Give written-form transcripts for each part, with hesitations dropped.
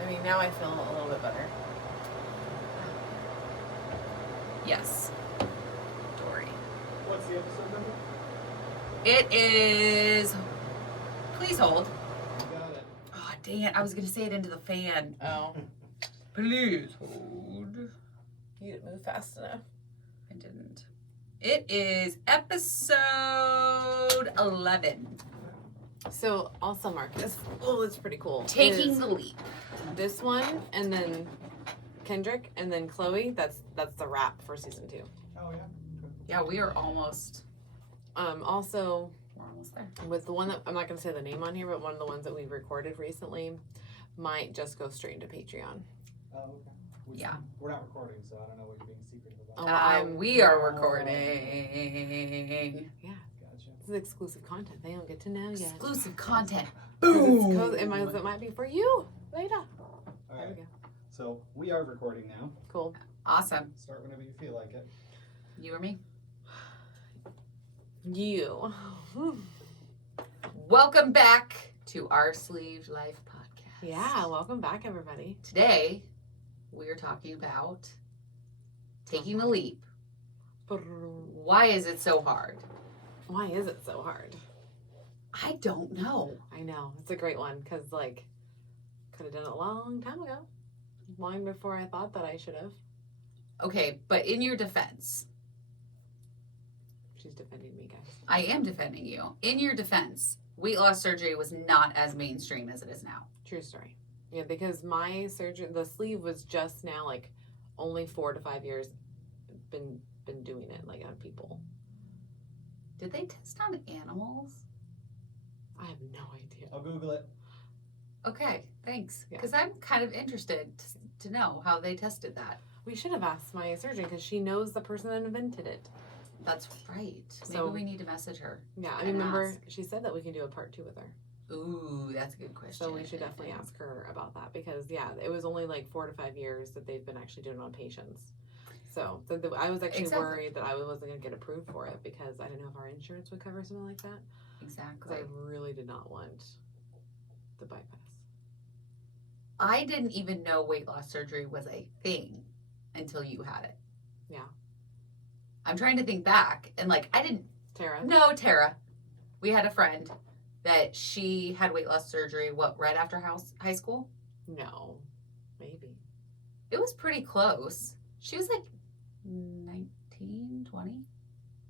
I mean, now I feel a little bit better. Yes. Dory. What's the episode number? It is. Please hold. You got it. Oh, dang it. I was going to say it into the fan. Oh, Please hold. you didn't move fast enough. I didn't. It is episode 11. So, also, Marcus, oh, that's pretty cool. Taking is the leap. this one, and then Kendrick, and then Chloe. That's the wrap for season 2. Oh, yeah. Yeah, we are almost Also, we're almost there. with the one that I'm not going to say the name on here, but one of the ones that we recorded recently might just go straight into Patreon. Oh, okay. Yeah. We're not recording, so I don't know what you're being secretive about. We are recording. Yeah, Gotcha. this is exclusive content. They don't get to know yet. Exclusive content. 'Cause Boom. it might be for you later. All There right. we go. So we are recording now. Cool. Awesome. Start whenever you feel like it. You or me? You. Welcome back to our Sleeve Life podcast. Yeah, welcome back, everybody. Today, we are talking about taking the leap. Why is it so hard? Why is it so hard? I don't know. I know. It's a great one because, like, could have done it a long time ago. Long before I thought that I should have. Okay, but in your defense, She's defending me, guys. I am defending you. In your defense, weight loss surgery was not as mainstream as it is now. True story. Yeah, because my surgery, the sleeve was just now, like, only 4 to 5 years been doing it, like, on people. Did they test on animals? I have no idea. I'll Google it. Okay, thanks. Yeah. Because I'm kind of interested to know how they tested that. We should have asked my surgeon because she knows the person that invented it. That's right. Maybe So- we need to message her. Yeah, I And remember ask. she said that we can do a part 2 with her. Ooh, that's a good question. So we should definitely ask her about that because, yeah, it was only like 4 to 5 years that they've been actually doing it on patients. So I was actually Exactly. worried that I wasn't going to get approved for it because I didn't know if our insurance would cover something like that. Because Exactly. I really did not want the bypass. I didn't even know weight loss surgery was a thing until you had it. Yeah. I'm trying to think back and like I didn't Tara? know Tara. We had a friend that she had weight loss surgery right after high school? No. Maybe. It was pretty close. She was like 19, 20.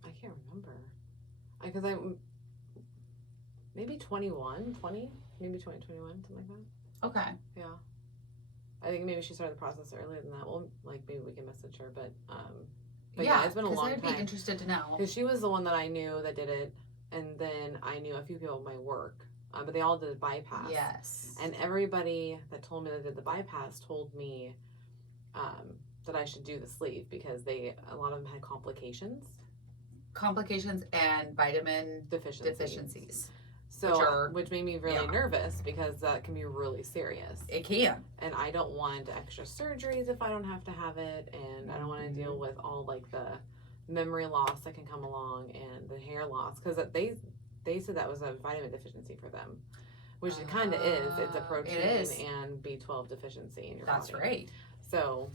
I can't remember. Because maybe 21, 20? Maybe 2021, something like that. Okay. Yeah. I think maybe she started the process earlier than that. Well, like maybe we can message her, but yeah, it's been a 'cause long I'd time. be interested to know. Because she was the one that I knew that did it, and then I knew a few people at my work, but they all did a bypass. Yes. And everybody that told me they did the bypass told me that I should do the sleeve because a lot of them had complications, Complications and vitamin deficiencies. Which Which made me really yeah. nervous because that can be really serious. It can. And I don't want extra surgeries if I don't have to have it, and I don't want to deal with all like the memory loss that can come along and the hair loss because they said that was a vitamin deficiency for them, which it kind of is. It's a protein and B12 deficiency in your That's body. right. So,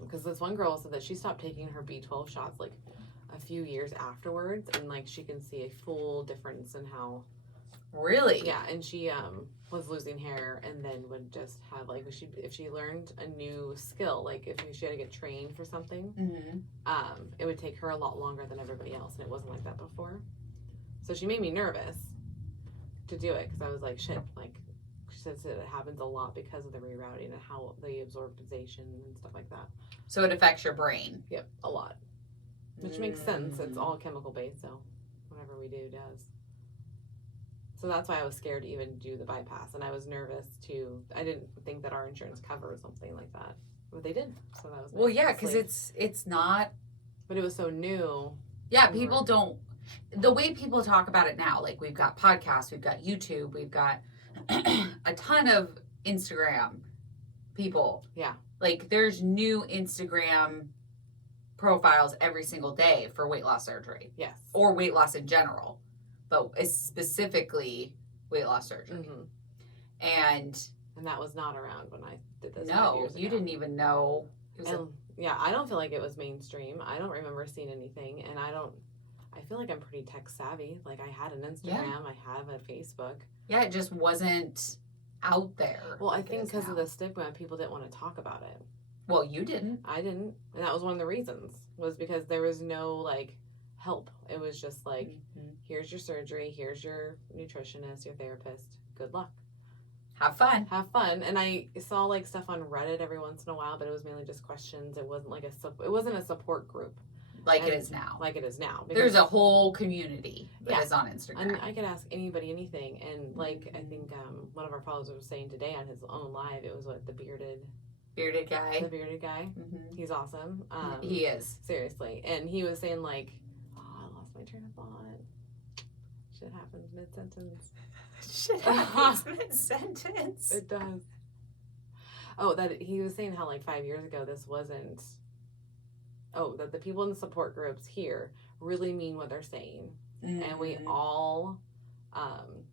because this one girl said that she stopped taking her B12 shots like a few years afterwards, and like she can see a full difference in how. Really? Yeah, and she was losing hair, and then would just have like if she learned a new skill, like if she had to get trained for something, Mm-hmm. it would take her a lot longer than everybody else, and it wasn't like that before. So she made me nervous to do it because I was like, shit, like she says that it happens a lot because of the rerouting and how the absorbization and stuff like that. So it affects your brain. Yep, a lot, which makes sense. It's all chemical based, so whatever we do does. So that's why I was scared to even do the bypass, and I was nervous too. I didn't think that our insurance covered something like that, but they did. So that was Well, nice. yeah, because it's not. but it was so new. Yeah, people don't. The way people talk about it now, like we've got podcasts, we've got YouTube, we've got a ton of Instagram people. Yeah. Like there's new Instagram profiles every single day for weight loss surgery Yes. or weight loss in general, but it's specifically weight loss surgery. Mhm. And and that was not around when I did this 5 No, years you ago. didn't even know. It was And yeah, I don't feel like it was mainstream. I don't remember seeing anything, and I feel like I'm pretty tech savvy. Like I had an Instagram, I have a Facebook. yeah, it just wasn't out there. Well, I like it think is because of now. the stigma, people didn't want to talk about it. Well, you didn't. I didn't, and that was one of the reasons. Was because there was no like help. It was just like, Mhm. here's your surgery, here's your nutritionist, your therapist. Good luck. Have fun. Have fun. And I saw like stuff on Reddit every once in a while, but it was mainly just questions. It wasn't like it wasn't a support group Like it And- is now. like it is now. There's because- a whole community that Yeah. is on and Instagram. I could ask anybody anything. And like I think one of our followers was saying today on his own live, it was what the bearded Guy. guy. Mhm. He's awesome. He is. Seriously. And he was saying like, oh, I lost my train of thought. Shit happens mid sentence. Shit happens mid-sentence. It does. Oh, that he was saying how like 5 years ago this wasn't. Oh, that the people in the support groups here really mean what they're saying, and we Mhm. all, and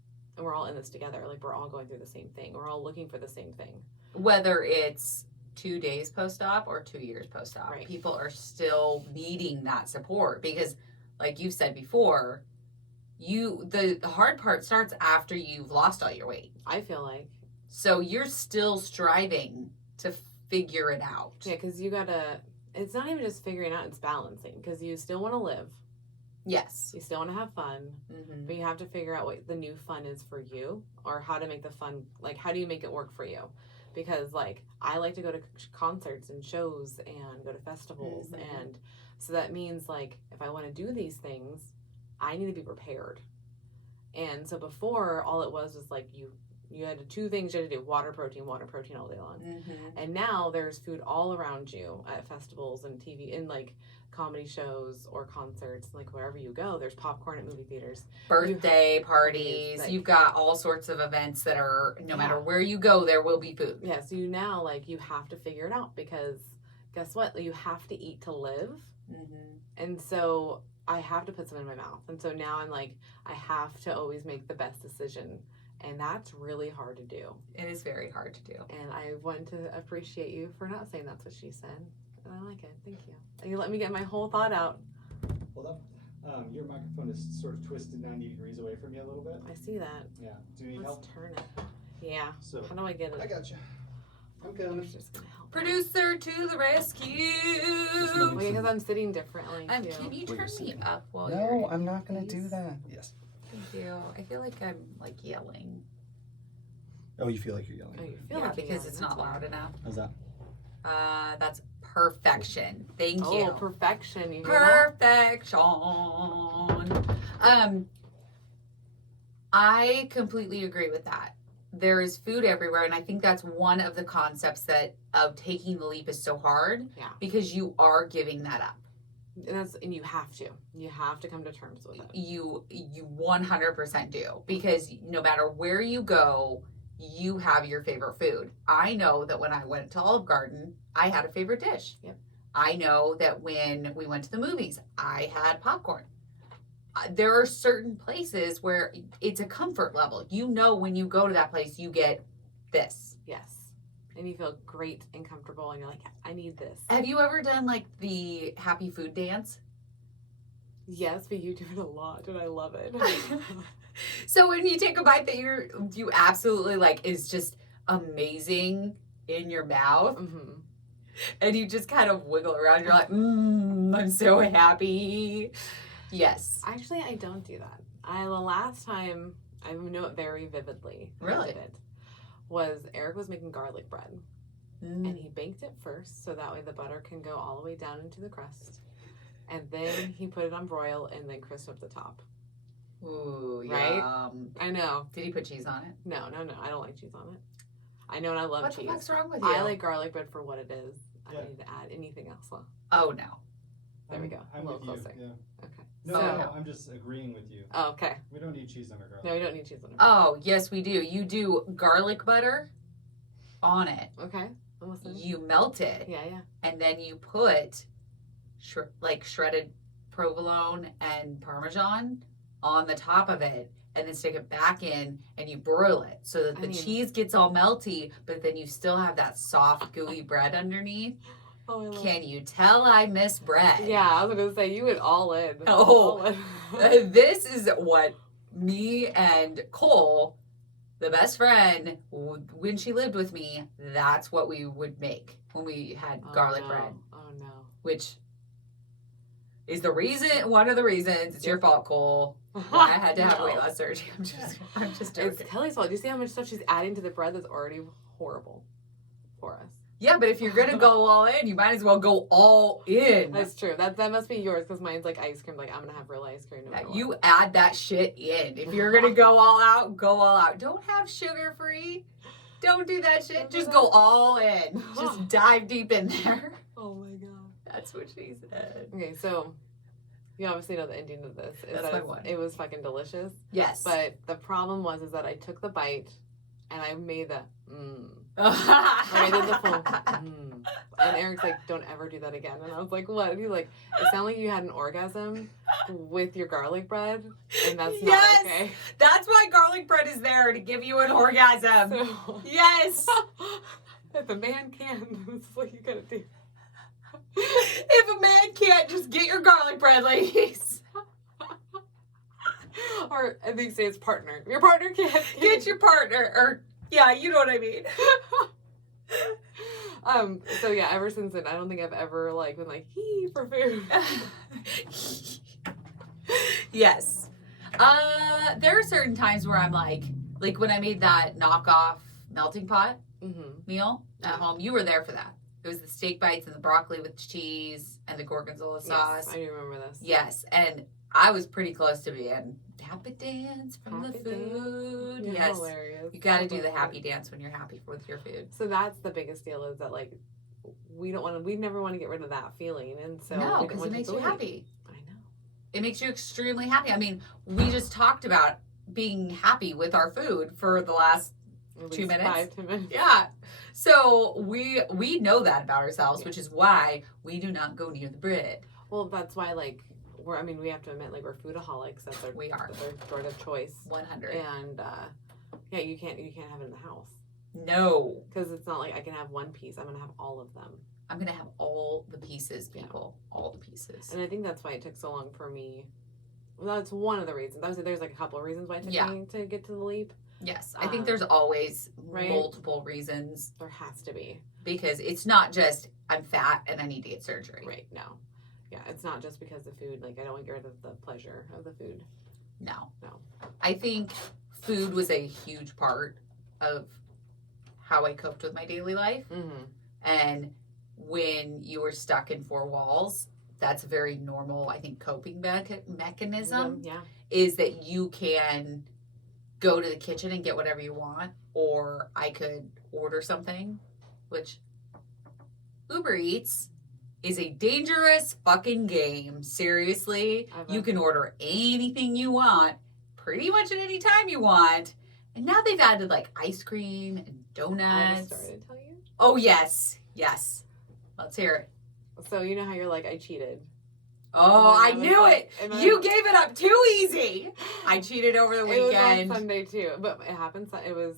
we're all in this together. Like we're all going through the same thing. We're all looking for the same thing. Whether it's 2 days post-op or 2 years post-op, Right. people are still needing that support because, like you said before, the hard part starts after you've lost all your weight. I feel like So you're still striving to figure it out. yeah, because you gotta. It's not even just figuring out; it's balancing. Because you still want to live, Yes. you still want to have fun, Mm-hmm. but you have to figure out what the new fun is for you, or how to make the fun. Like, how do you make it work for you? Because like I like to go to concerts and shows and go to festivals, Mhm. and so that means like if I want to do these things, I need to be prepared. And so before, all it was like you had two things you had to do: water, protein all day long. Mm-hmm. And now there's food all around you at festivals and TV, in like comedy shows or concerts, like wherever you go. There's popcorn at movie theaters. Birthday parties. like- You've got all sorts of events that are, no matter Yeah. where you go, there will be food. Yeah, so you now like you have to figure it out because guess what? You have to eat to live. Mm-hmm. And so I have to put some in my mouth. And so now I'm like, I have to always make the best decision. And that's really hard to do. It is very hard to do. And I want to appreciate you for not saying that's what she said. And I like it. Thank you. And you let me get my whole thought out. Hold up. Your microphone is sort of twisted 90 degrees away from you a little bit. I see that. Yeah. Do you need help? Let's turn it. Yeah. So, How do I get it? I got you. I'm I'm coming. just gonna help. Producer to the rescue. moving. Wait, because I'm sitting differently too. Can you Where turn you're me sitting. up while No, you're I'm not gonna do please? that. Yes. Thank you. I feel like I'm like yelling. Oh, you feel like you're yelling. Oh, you feel Yeah, like you're because yelling, it's that's not why. loud enough. How's that? That's perfection. Thank Oh, you. perfection. You hear that? Perfection. I completely agree with that. There is food everywhere, and I think that's one of the concepts that of taking the leap is so hard. Yeah. Because you are giving that up. And you have to. You have to come to terms with it. You 100% do, because no matter where you go, you have your favorite food. I know that when I went to Olive Garden, I had a favorite dish. Yep. I know that when we went to the movies, I had popcorn. There are certain places where it's a comfort level. You know, when you go to that place, you get this. Yes. And you feel great and comfortable, and you're like, I need this. Have you ever done like the happy food dance? Yes, but you do it a lot, and I love it. So when you take a bite that you absolutely like is just amazing in your mouth, hmm and you just kind of wiggle around, you're like, I'm so happy. Yes. Actually, I don't do that. The last time, I know it very vividly. I Really? did it, was Eric was making garlic bread. And he baked it first, so that way the butter can go all the way down into the crust. And then he put it on broil and then crisp up the top. Ooh, Right? yum. I know. Did he put cheese on it? No, I don't like cheese on it. I know, and I love What the cheese. fuck's wrong with you? I like garlic bread for what it is. I Yeah. don't need to add anything else. Well, Oh no. There we go. I'm A little with you. closer. Yeah. okay. No, So- no, I'm just agreeing with you. Oh, okay. We don't need cheese on our garlic. No, we don't need cheese on it. Oh yes, we do. You do garlic butter on it. Okay. I'm listening. You melt it, Yeah, yeah. and then you put like shredded provolone and parmesan on the top of it, and then stick it back in and you broil it so that I the mean- cheese gets all melty, but then you still have that soft, gooey bread underneath. Oh, I love Can you tell I miss bread? Yeah, I was gonna say you went all in. Oh. All in. This is what me and Cole, the best friend, when she lived with me, that's what we would make when we had Oh, garlic no. bread, Oh no. which is one of the reasons. It's your fault, Cole. Why I had to have No. weight loss surgery. I'm just It's joking. Kelly's fault. Do you see how much stuff she's adding to the bread that's already horrible for us? Yeah, but if you're gonna go all in, you might as well go all in. That's true. That must be yours because mine's like ice cream. Like I'm gonna have real ice cream. No Yeah, matter what. you add that shit in. If you're gonna go all out, go all out. Don't have sugar free. Don't do that shit. Don't do Just that. go all in. Just dive deep in there. Oh my god. That's what she said. Okay, so you obviously know the ending of this. Is That's that my it's- one. It was fucking delicious. Yes. But the problem was that I took the bite and I made the I did the full and Eric's like, don't ever do that again. And I was like, what? And he's like, it sounded like you had an orgasm with your garlic bread, and that's not Yes! okay. That's why garlic bread is there to give you an orgasm. So, Yes. if a man can, this is what you gotta do. If a man can't, just get your garlic bread, ladies. Or I think say it's partner. Your partner can't. Get your partner, or yeah, you know what I mean. So yeah, ever since then, I don't think I've ever like been like hee for food. Yes. There are certain times where I'm like when I made that knockoff melting pot Mm-hmm. meal at home, you were there for that. It was the steak bites and the broccoli with cheese and the gorgonzola sauce. Yes, I do remember this. Yes, and I was pretty close to being happy dance from Happy the dance. food. You're Yes, hilarious. you got to I do the love happy it. dance when you're happy with your food. So that's the biggest deal is that like we never want to get rid of that feeling, and so No, we don't because want it to makes take you away. happy. I know. It makes you extremely happy. I mean, we just talked about being happy with our food for the last At 2 least minutes? 5-10 minutes. yeah. So we know that about ourselves, Yeah. which is why we do not go near the bread. Well, that's why like we have to admit like we're foodaholics. That's our We are. that's our sort of choice. 100. And yeah, you can't have it in the house No. because it's not like I can have one piece. I'm gonna have all of them. I'm going to have all the pieces, people. All the pieces. And I think that's why it took so long for me. Well, that's one of the reasons. There's like a couple of reasons why it took Yeah. me to get to the leap. Yes. I think Um, there's always right? multiple reasons There has to be. because it's not just I'm fat and I need to get surgery. Right, no. Yeah, it's not just because the food, like I don't want to get rid of the pleasure of the food. No. No. I think food was a huge part of how I coped with my daily life. Mm-hmm. And when you are stuck in four walls, that's a very normal, I think, coping mechanism Yeah. is that you can go to the kitchen and get whatever you want, or I could order something, which Uber Eats is a dangerous fucking game. Seriously, I've you can order anything you want pretty much at any time you want. And now they've added like ice cream and I donuts. have a story to tell you. Oh, yes. Yes. Let's hear it. So you know how you're like I cheated. Oh, I And then knew was it. like- and then- You gave it up too easy. I cheated over the It was weekend. on Sunday too, but it happened. It was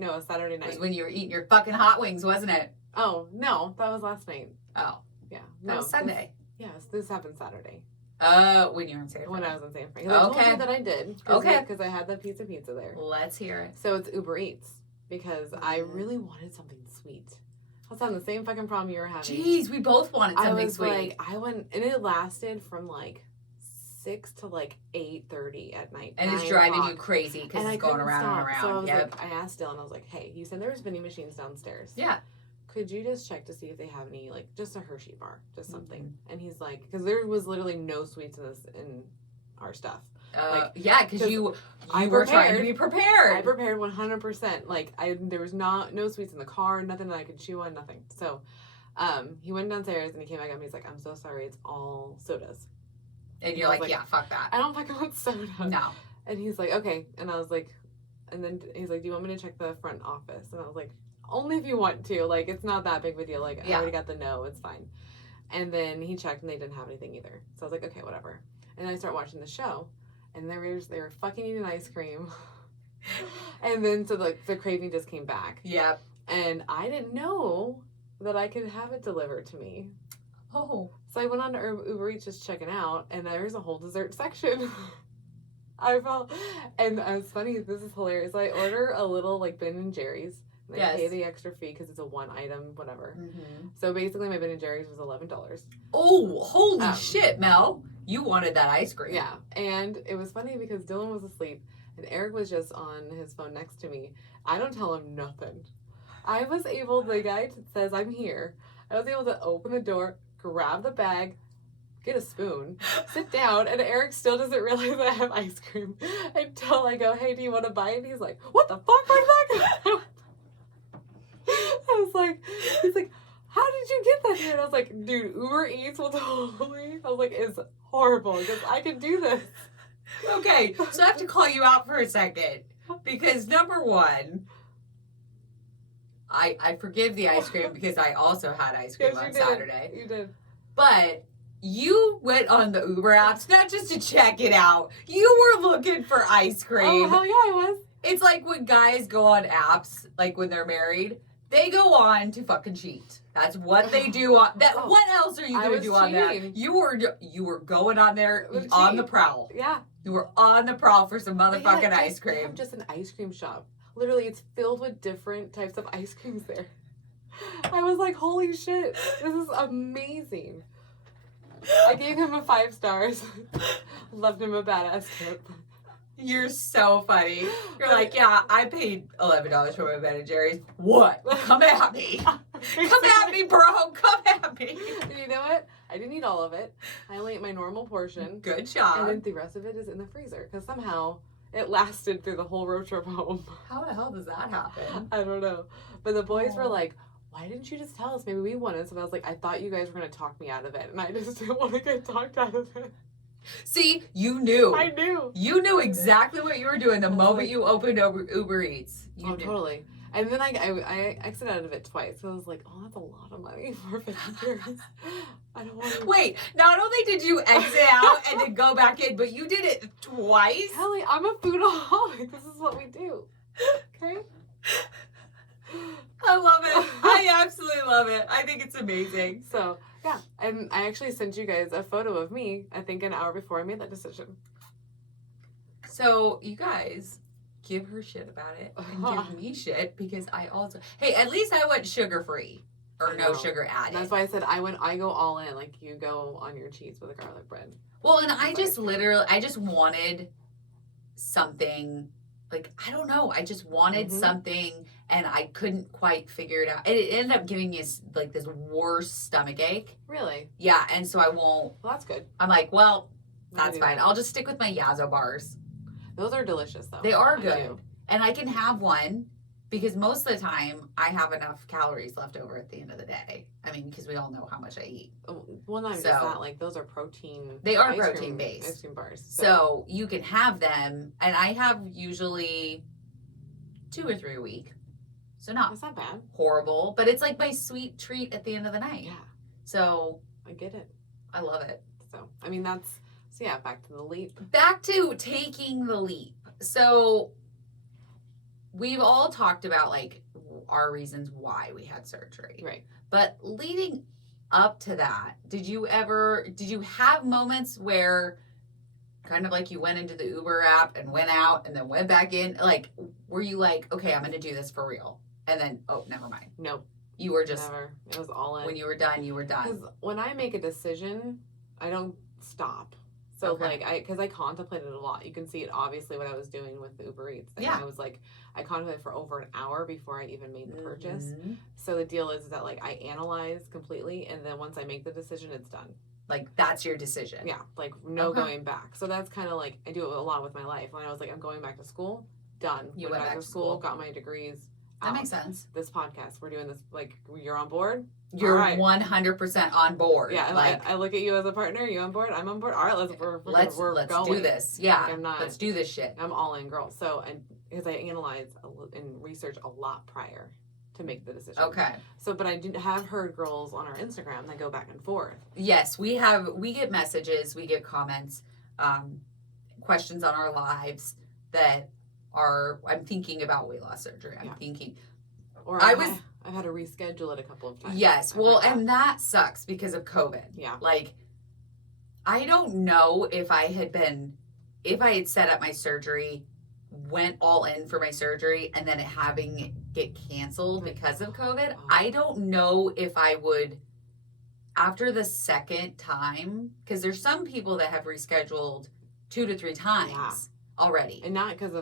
a Saturday It was night. when you were eating your fucking hot wings, wasn't it? Oh no, that was last night. Oh, Yeah, that no, was Sunday. Yes, this happened Saturday When you were in San when Fran. I was in San Fran. I told Okay. you that I did. Okay. because I had the piece of pizza there. Let's hear it. So it's Uber Eats because I Mm. really wanted something sweet. I was having the same fucking problem you were having. Jeez, we both wanted I something was sweet. like, I went, and it lasted from like 6 to like 8:30 at night. and it's 9 driving o'clock. you crazy because And I it's going couldn't around stop. and around. So I was Yep. like, I asked Dylan, I was like, hey, you said there was vending machines downstairs. Yeah. Could you just check to see if they have any, like, just a Hershey bar, just something? Mm-hmm. And he's like, because there was literally no sweets in our stuff. Yeah, because 'cause you I were trying to prepared. be prepared. I prepared 100%. Like, there was no sweets in the car, nothing that I could chew on, nothing. So, he went downstairs and he came back up and he's like, I'm so sorry, it's all sodas. and you're I like, was like, yeah, fuck that. I don't fucking want soda. No. And he's like, okay. And I was like, and then he's like, do you want me to check the front office? And I was like, only if you want to. Like, it's not that big of a deal. Like, I Yeah. already got the no, it's fine. And then he checked and they didn't have anything either. So I was like, okay, whatever. And I start watching the show. and they were fucking eating ice cream. And then so the craving just came back. Yep. And I didn't know that I could have it delivered to me. Oh. So I went on to Uber Eats just checking out, and there's a whole dessert section. I felt, and it's funny, this is hilarious. I order a little like Ben and Jerry's, and I pay Yes. the extra fee because it's a one item, whatever. Mm-hmm. So basically, my Ben and Jerry's was $11. Oh, holy Um, shit, Mel. You wanted that ice cream. Yeah, and it was funny because Dylan was asleep, and Eric was just on his phone next to me. I don't tell him nothing. I was able, the guy says I'm here. I was able to open the door, grab the bag, get a spoon, sit down, and Eric still doesn't realize I have ice cream until I go, hey, do you want to buy it? And he's like, what the fuck? Where's that go? I was like, he's like, how did you get that here? And I was like, dude, Uber Eats will totally, I was like, it's horrible because I can do this. Okay, so I have to call you out for a second. Because number one, I forgive the ice cream because I also had ice cream Yes, on you did. Saturday. You did. But you went on the Uber apps not just to check it out. You were looking for ice cream. Oh, hell yeah, I was. It's like when guys go on apps, like when they're married, they go on to fucking cheat. That's what they do on that. Oh, What else are you I gonna was do on there? cheating. You were going on there It was on the cheating. prowl. Yeah. You were on the prowl for some They motherfucking had ice They cream. have just an ice cream shop. Literally, it's filled with different types of ice creams there. I was like, holy shit, this is amazing. I gave him a 5 stars. Loved him a badass tip. You're so funny. You're like, yeah, I paid $11 for my Ben and Jerry's. What? Come at me. Come at me, bro. Come at me. And you know what? I didn't eat all of it. I only ate my normal portion. Good And job. then the rest of it is in the freezer. Because somehow it lasted through the whole road trip home. How the hell does that happen? I don't know. But the boys were Oh. like, why didn't you just tell us? Maybe we wanted. So I was like, I thought you guys were going to talk me out of it. And I just didn't want to get talked out of it. See, you knew. I knew. You knew exactly what you were doing the I was moment like- you opened Uber Eats. You Oh, knew. totally. And then I exited out of it twice. So I was like, oh, that's a lot of money for 50 years. I don't want to. Wait, not only did you exit out and then go back in, but you did it twice? Kelly, I'm a foodaholic. This is what we do. Okay? I love it. I absolutely love it. I think it's amazing. So, yeah. And I actually sent you guys a photo of me, I think an hour before I made that decision. So, you guys, give her shit about it and give me shit because I also. Hey, at least I went sugar free or I no know. sugar And added. that's why I said I go all in. Like, you go on your cheese with a garlic bread. Well, and I just literally, I just wanted something, like, I don't know. I just wanted Mhm. something and I couldn't quite figure it out. And it ended up giving me like this worse stomach ache. Really? Yeah, and so I won't, Well, that's good. I'm like, well, I can that's do fine. that. I'll just stick with my Yazo bars. Those are delicious, though. They are I good. do. And I can have one because most of the time I have enough calories left over at the end of the day. I mean, because we all know how much I eat. Well, not just So- that. Like, those are protein. They are ice cream- protein-based. Ice cream bars. So you can have them, and I have usually 2 or 3 a week. So not That's not bad. horrible, but it's like my sweet treat at the end of the night. Yeah, So I get it. I love it. So, I mean, that's. So, yeah, back to the leap. Back to taking the leap. So we've all talked about like our reasons why we had surgery. Right. But leading up to that, did you have moments where kind of like you went into the Uber app and went out and then went back in? Like, were you like, okay, I'm going to do this for real? And then, oh, never mind. Nope. You were just, Never. It was all in. when you were done, you were done. Because when I make a decision, I don't stop. So Okay. because I contemplated a lot. You can see it obviously what I was doing with the Uber Eats thing. Yeah. I was like, I contemplated for over an hour before I even made the purchase. Mhm. So the deal is that like I analyze completely, and then once I make the decision, it's done. Like, that's your decision. Yeah, like no Okay. going back. So that's kind of like I do it a lot with my life. When I was like, I'm going back to school, done. You went back to school. got my degrees. That out. makes sense. This podcast, we're doing this. Like, you're on board. You're All right. 100% on board. Yeah, like, I look at you as a partner. You on board? I'm on board. All right, let's we're let's going. do this. Yeah, Like, I'm not. let's do this shit. I'm all in, girl. So, and because I analyze and research a lot prior to make the decision. Okay. So, but I didn't have heard girls on our Instagram that go back and forth. Yes, we get messages, we get comments, questions on our lives that are, I'm thinking about weight loss surgery. I'm Yeah. thinking, Or I I've was- had- I've had to reschedule it a couple of times. yes, I've well, heard that. and that sucks because of COVID. Yeah. Like, I don't know if I had set up my surgery, went all in for my surgery, and then having it get canceled because of COVID, I don't know if I would, after the second time, because there's some people that have rescheduled 2 to 3 times already. And not because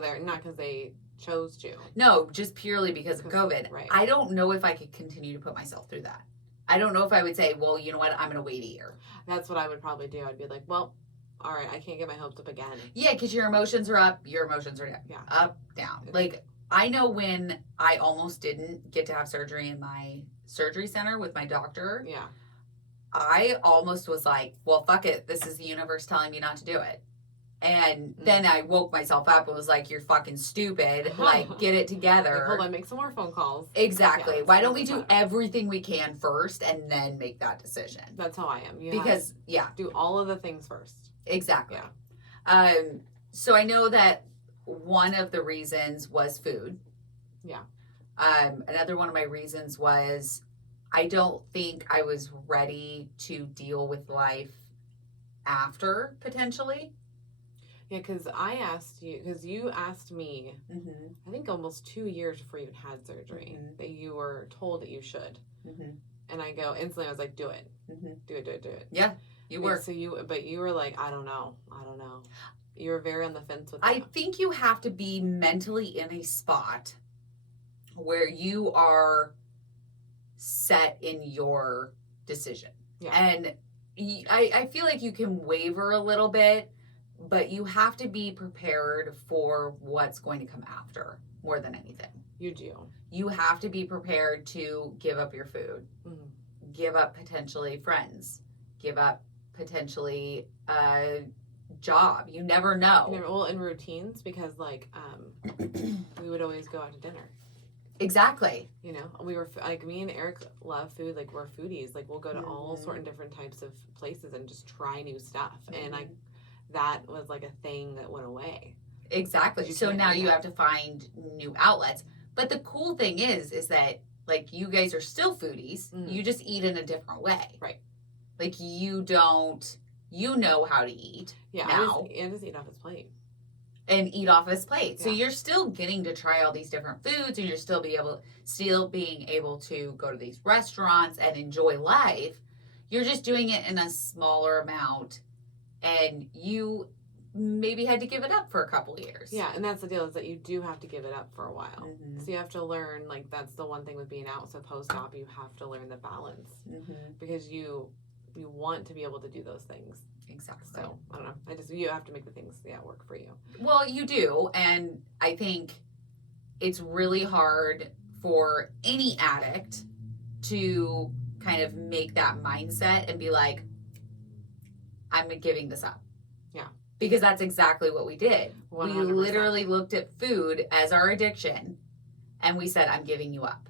they chose to. No, just purely because of Because- COVID. right. I don't know if I could continue to put myself through that. I don't know if I would say, well, you know what, I'm going to wait a year. That's what I would probably do. I'd be like, well, all right, I can't get my hopes up again. Yeah, because your emotions are up, your emotions are down. Yeah. Up, down. Like, I know when I almost didn't get to have surgery in my surgery center with my doctor, Yeah. I almost was like, well, fuck it. This is the universe telling me not to do it. And then I woke myself up and was like, you're fucking stupid. Like, get it together. Like, hold on, make some more phone calls. Exactly. Yeah, Why don't we do 100%. everything we can first and then make that decision? That's how I am. You Because, yeah, have to do all of the things first. exactly. Yeah. So I know that one of the reasons was food. Yeah. Another one of my reasons was I don't think I was ready to deal with life after, potentially. Yeah, because you asked me, Mm-hmm. I think almost 2 years before you had surgery, Mhm. that you were told that you should. Mm-hmm. And I go, instantly, I was like, do it. Mm-hmm. Do it. Yeah, you were. So but you were like, I don't know. You were very on the fence with I that. think you have to be mentally in a spot where you are set in your decision. Yeah. And I feel like you can waver a little bit, but you have to be prepared for what's going to come after more than anything. You do. You have to be prepared to give up your food, Mhm. give up potentially friends, give up potentially a job. You never know. Well, in routines, because like we would always go out to dinner. Exactly. You know, we were like, me and Eric love food. Like, we're foodies. Like, we'll go to all Mhm. sorts of different types of places and just try new stuff. And Mhm. that was like a thing that went away. Exactly. You So can't now do you that. have to find new outlets. But the cool thing is that like you guys are still foodies. Mhm. You just eat in a different way. Right. Like you know how to eat Yeah, Now. I just eat off his plate. and eat off his plate. So Yeah. you're still getting to try all these different foods and you're still being able to go to these restaurants and enjoy life. You're just doing it in a smaller amount and you maybe had to give it up for a couple of years. Yeah, and that's the deal, is that you do have to give it up for a while. Mhm. So you have to learn, like, that's the one thing with being out. So post-op, you have to learn the balance, Mhm. because you want to be able to do those things. Exactly. So I don't know. You have to make the things work for you. Well, you do. And I think it's really hard for any addict to kind of make that mindset and be like, I'm giving this up. Yeah. Because that's exactly what we did. 100%. We literally looked at food as our addiction and we said, I'm giving you up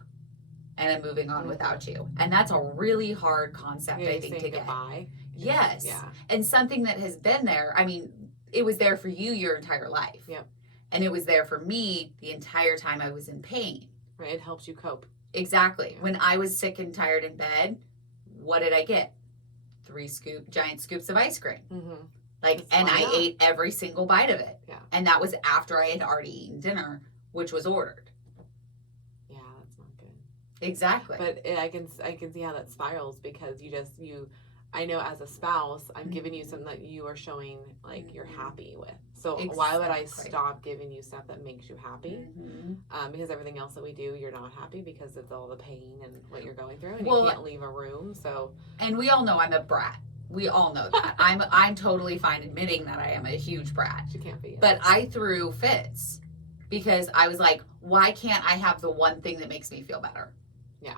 and I'm moving on without you. And that's a really hard concept, Yeah, I you think, saying to get. goodbye. Yes. Yeah. And something that has been there, I mean, it was there for you your entire life. Yep. And it was there for me the entire time I was in pain. Right. It helps you cope. Exactly. Yeah. When I was sick and tired in bed, what did I get? 3 giant scoops of ice cream. Mm-hmm. Like, That's and why I not? ate every single bite of it. Yeah. And that was after I had already eaten dinner, which was ordered. Yeah, that's not good. Exactly. But I can see how that spirals, because I know as a spouse, I'm giving you something that you are showing like you're happy with. So why would I Exactly. stop giving you stuff that makes you happy? Mhm. Because everything else that we do, you're not happy because of all the pain and what you're going through, and Well- you can't leave a room. So And we all know I'm a brat. We all know that. I'm totally fine admitting that I am a huge brat. you can't be. But I threw fits because I was like, why can't I have the one thing that makes me feel better? Yeah.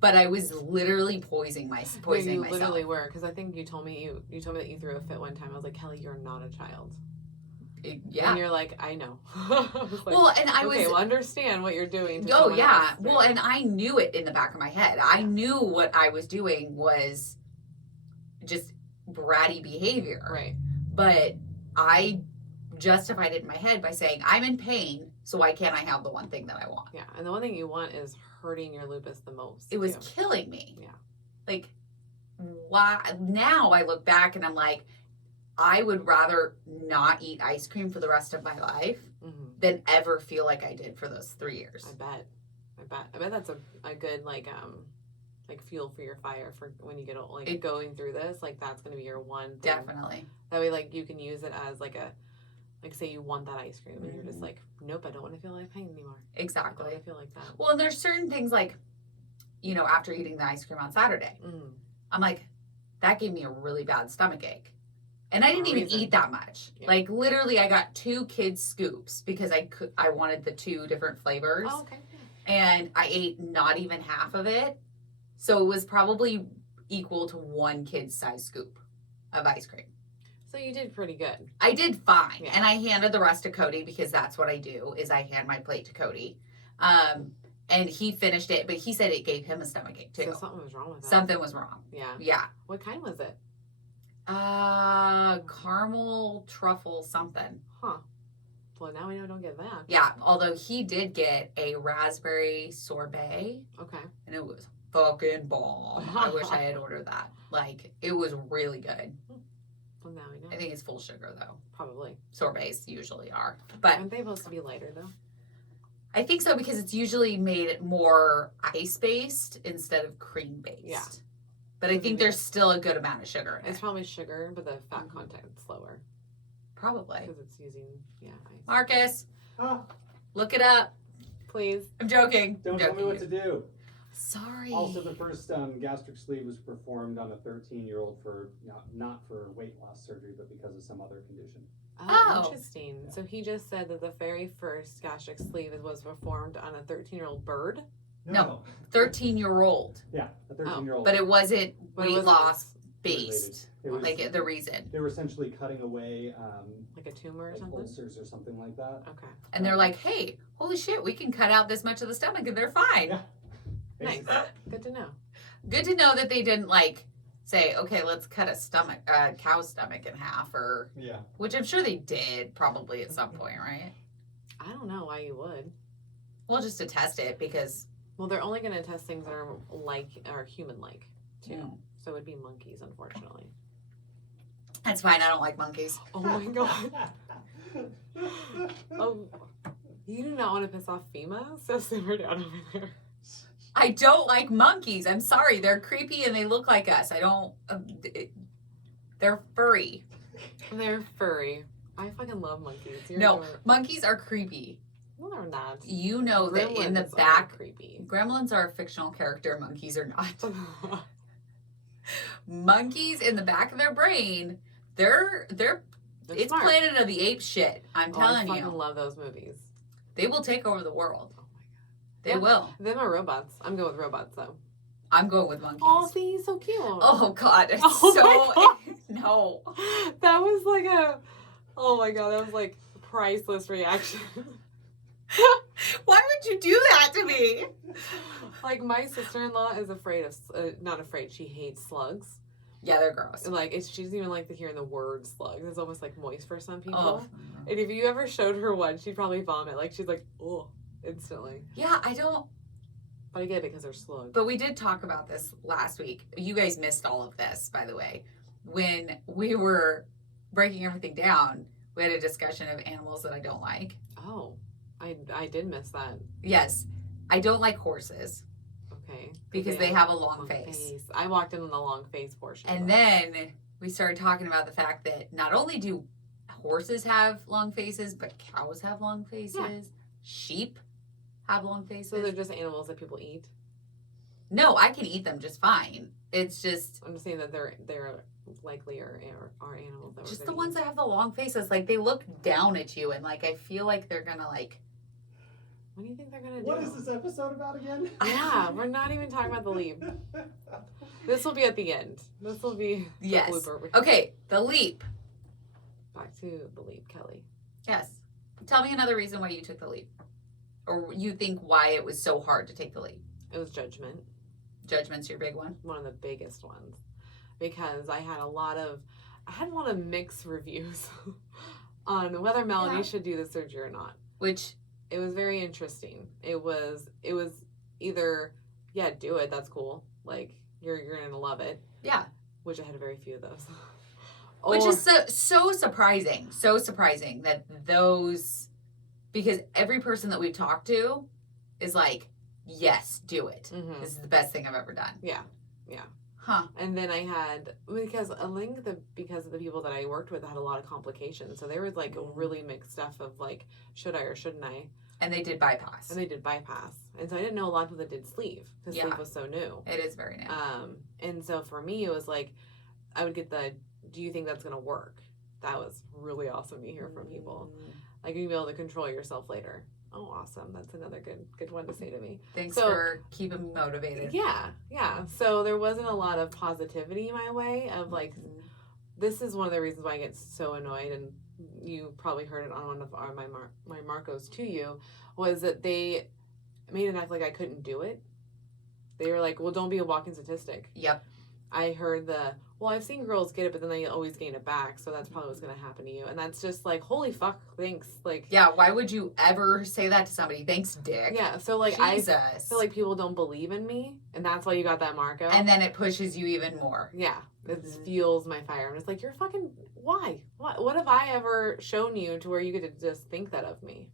But I was literally poisoning you myself. literally were, because I think you told me that you threw a fit one time. I was like, Kelly, you're not a child. Yeah. And you're like, I know. I was like, Well, and I okay, was. well, understand what you're doing. To Oh someone yeah. else. Well, and I knew it in the back of my head. I knew what I was doing was just bratty behavior. right. But I justified it in my head by saying, I'm in pain, so why can't I have the one thing that I want? Yeah, and the one thing you want is hurting your lupus the most. It was too. killing me. Yeah. Like, why? Now I look back and I'm like, I would rather not eat ice cream for the rest of my life Mhm. than ever feel like I did for those 3 years. I bet that's a good like fuel for your fire for when you get old, like going through this. Like that's gonna be your one thing. Definitely. That way, like you can use it as like say you want that ice cream and you're just Mhm. like, nope, I don't want to feel like pain anymore. I Exactly. don't want to feel like that. Well, and there's certain things like, after eating the ice cream on Saturday, Mm. I'm like, that gave me a really bad stomach ache. And I didn't For a even reason. eat that much. Yeah. Like literally I got 2 kids scoops because I wanted the 2 different flavors. Oh, okay. And I ate not even half of it. So it was probably equal to 1 kid's size scoop of ice cream. So you did pretty good. I did fine. Yeah. And I handed the rest to Cody because that's what I do is I hand my plate to Cody. And he finished it, but he said it gave him a stomach ache too. So something was wrong with that. Something was wrong. Yeah. Yeah. What kind was it? Caramel truffle something. Huh. Well, now we know don't get that. Yeah, although he did get a raspberry sorbet Okay. and it was fucking bomb. I wish I had ordered that. Like, it was really good. Well, now we know. I think it's full sugar though. Probably. Sorbets usually are. But Aren't they supposed to be lighter though? I think so because it's usually made more ice based instead of cream based. Yeah. But I think there's still a good amount of sugar in It's it. probably sugar, but the fat Mhm. content's lower Probably. because it's using ice. Marcus, Ah, look it up. Please. I'm joking. don't I'm tell me joking. what to do. Sorry. Also, the first gastric sleeve was performed on a 13-year-old for not for weight loss surgery, but because of some other condition. Oh. Interesting. So he just said that the very first gastric sleeve was performed on a 13-year-old bird. No. 13-year-old. Yeah, a 13-year-old. But it wasn't But it weight wasn't loss related. based. It was, Like the reason. they were essentially cutting away Like a tumor or like something? ulcers or something like that. Okay. And they're like, hey, holy shit, we can cut out this much of the stomach and they're fine. Yeah. Nice. Basically. Good to know. Good to know that they didn't like say, okay, let's cut a cow's stomach in half or, Yeah. which I'm sure they did probably at some point, right? I don't know why you would. Well, just to test it because, Well, they're only going to test things that are human-like, too. Mm. So it would be monkeys, unfortunately. that's fine. I don't like monkeys. Oh my god. Oh, you do not want to piss off FEMA? So simmer down over there. I don't like monkeys. I'm sorry. They're creepy and they look like us. I don't, they're furry. They're furry. I fucking love monkeys. No, monkeys are creepy. No, they're not. You know that in the Gremlins are back, creepy. gremlins are a fictional character, monkeys are not. Monkeys in the back of their brain, they're They're it's smart. Planet of the Apes shit. I'm Oh, telling I fucking you. love those movies. They will take over the world. Oh my They Yeah. will. god. Them are robots. I'm going with robots though. I'm going with monkeys. Oh, see, so cute. Oh god, it's Oh my so no. That was like oh my god, that was like priceless reaction. Why would you do that to me? Like my sister-in-law is afraid of, not afraid, she hates slugs. Yeah, they're gross. Like she doesn't even like to hear the word slugs. It's almost like moist for some people. Oh. And if you ever showed her one, she'd probably vomit. Like she's like, oh, instantly. Yeah, I don't. But I get it because they're slugs. But we did talk about this last week. You guys missed all of this, by the way. When we were breaking everything down, we had a discussion of animals that I don't like. Oh, I did miss that. Yes, I don't like horses Okay. because they have a long face. I walked in on the long face portion. of And it. then we started talking about the fact that not only do horses have long faces, but cows have long faces. Yeah. Sheep have long faces. So they're just animals that people eat. No, I can eat them just fine. It's just I'm just saying that they're likely are animals that just we're the gonna ones eat. that have the long faces. Like they look down at you, and like I feel like they're gonna like. What do you think they're gonna What do? is this episode about again? Yeah, we're not even talking about the leap. This will be at the end. This will be the Yes. blooper. Okay, the leap. Back to the leap, Kelly. Yes. Tell me another reason why you took the leap, or you think why it was so hard to take the leap. It was judgment. Judgment's your big one. One of the biggest ones, because I had a lot of I had a lot of mixed reviews on whether Melanie Yeah. should do the surgery or not. Which, It was very interesting. It was either, yeah, do it, that's cool. Like you're gonna love it. yeah. Which I had very few of those. Which Or- is so surprising. So surprising that those, because every person that we've talked to is like, yes, do it. Mhm. This is the best thing I've ever done. Yeah. Huh. And then I had, because because of the people that I worked with had a lot of complications. So there was like a really mixed stuff of like, should I or shouldn't I? And they did bypass. And they did bypass. And so I didn't know a lot of people that did sleeve because Yeah. sleeve was so new. It is very new. And so for me, it was like, I would get the, do you think that's going to work? That was really awesome to hear from people. Like, you'll be able to control yourself later. Oh, awesome. That's another good one to say to me. Thanks So- for keeping me motivated. Yeah. So there wasn't a lot of positivity my way of like, this is one of the reasons why I get so annoyed, and you probably heard it on one of my Marcos to you, was that they made it act like I couldn't do it. They were like, well, don't be a walking statistic. Yep. I heard well, I've seen girls get it, but then they always gain it back, so that's probably what's going to happen to you. And that's just like, holy fuck, thanks. Like, Yeah, why would you ever say that to somebody? Thanks, dick. yeah, so like, Jesus. I feel like people don't believe in me, and that's why you got that Marco. And then it pushes you even more. Yeah, it Mhm. fuels my fire. I'm just like, you're fucking, why? What have I ever shown you to where you get to just think that of me?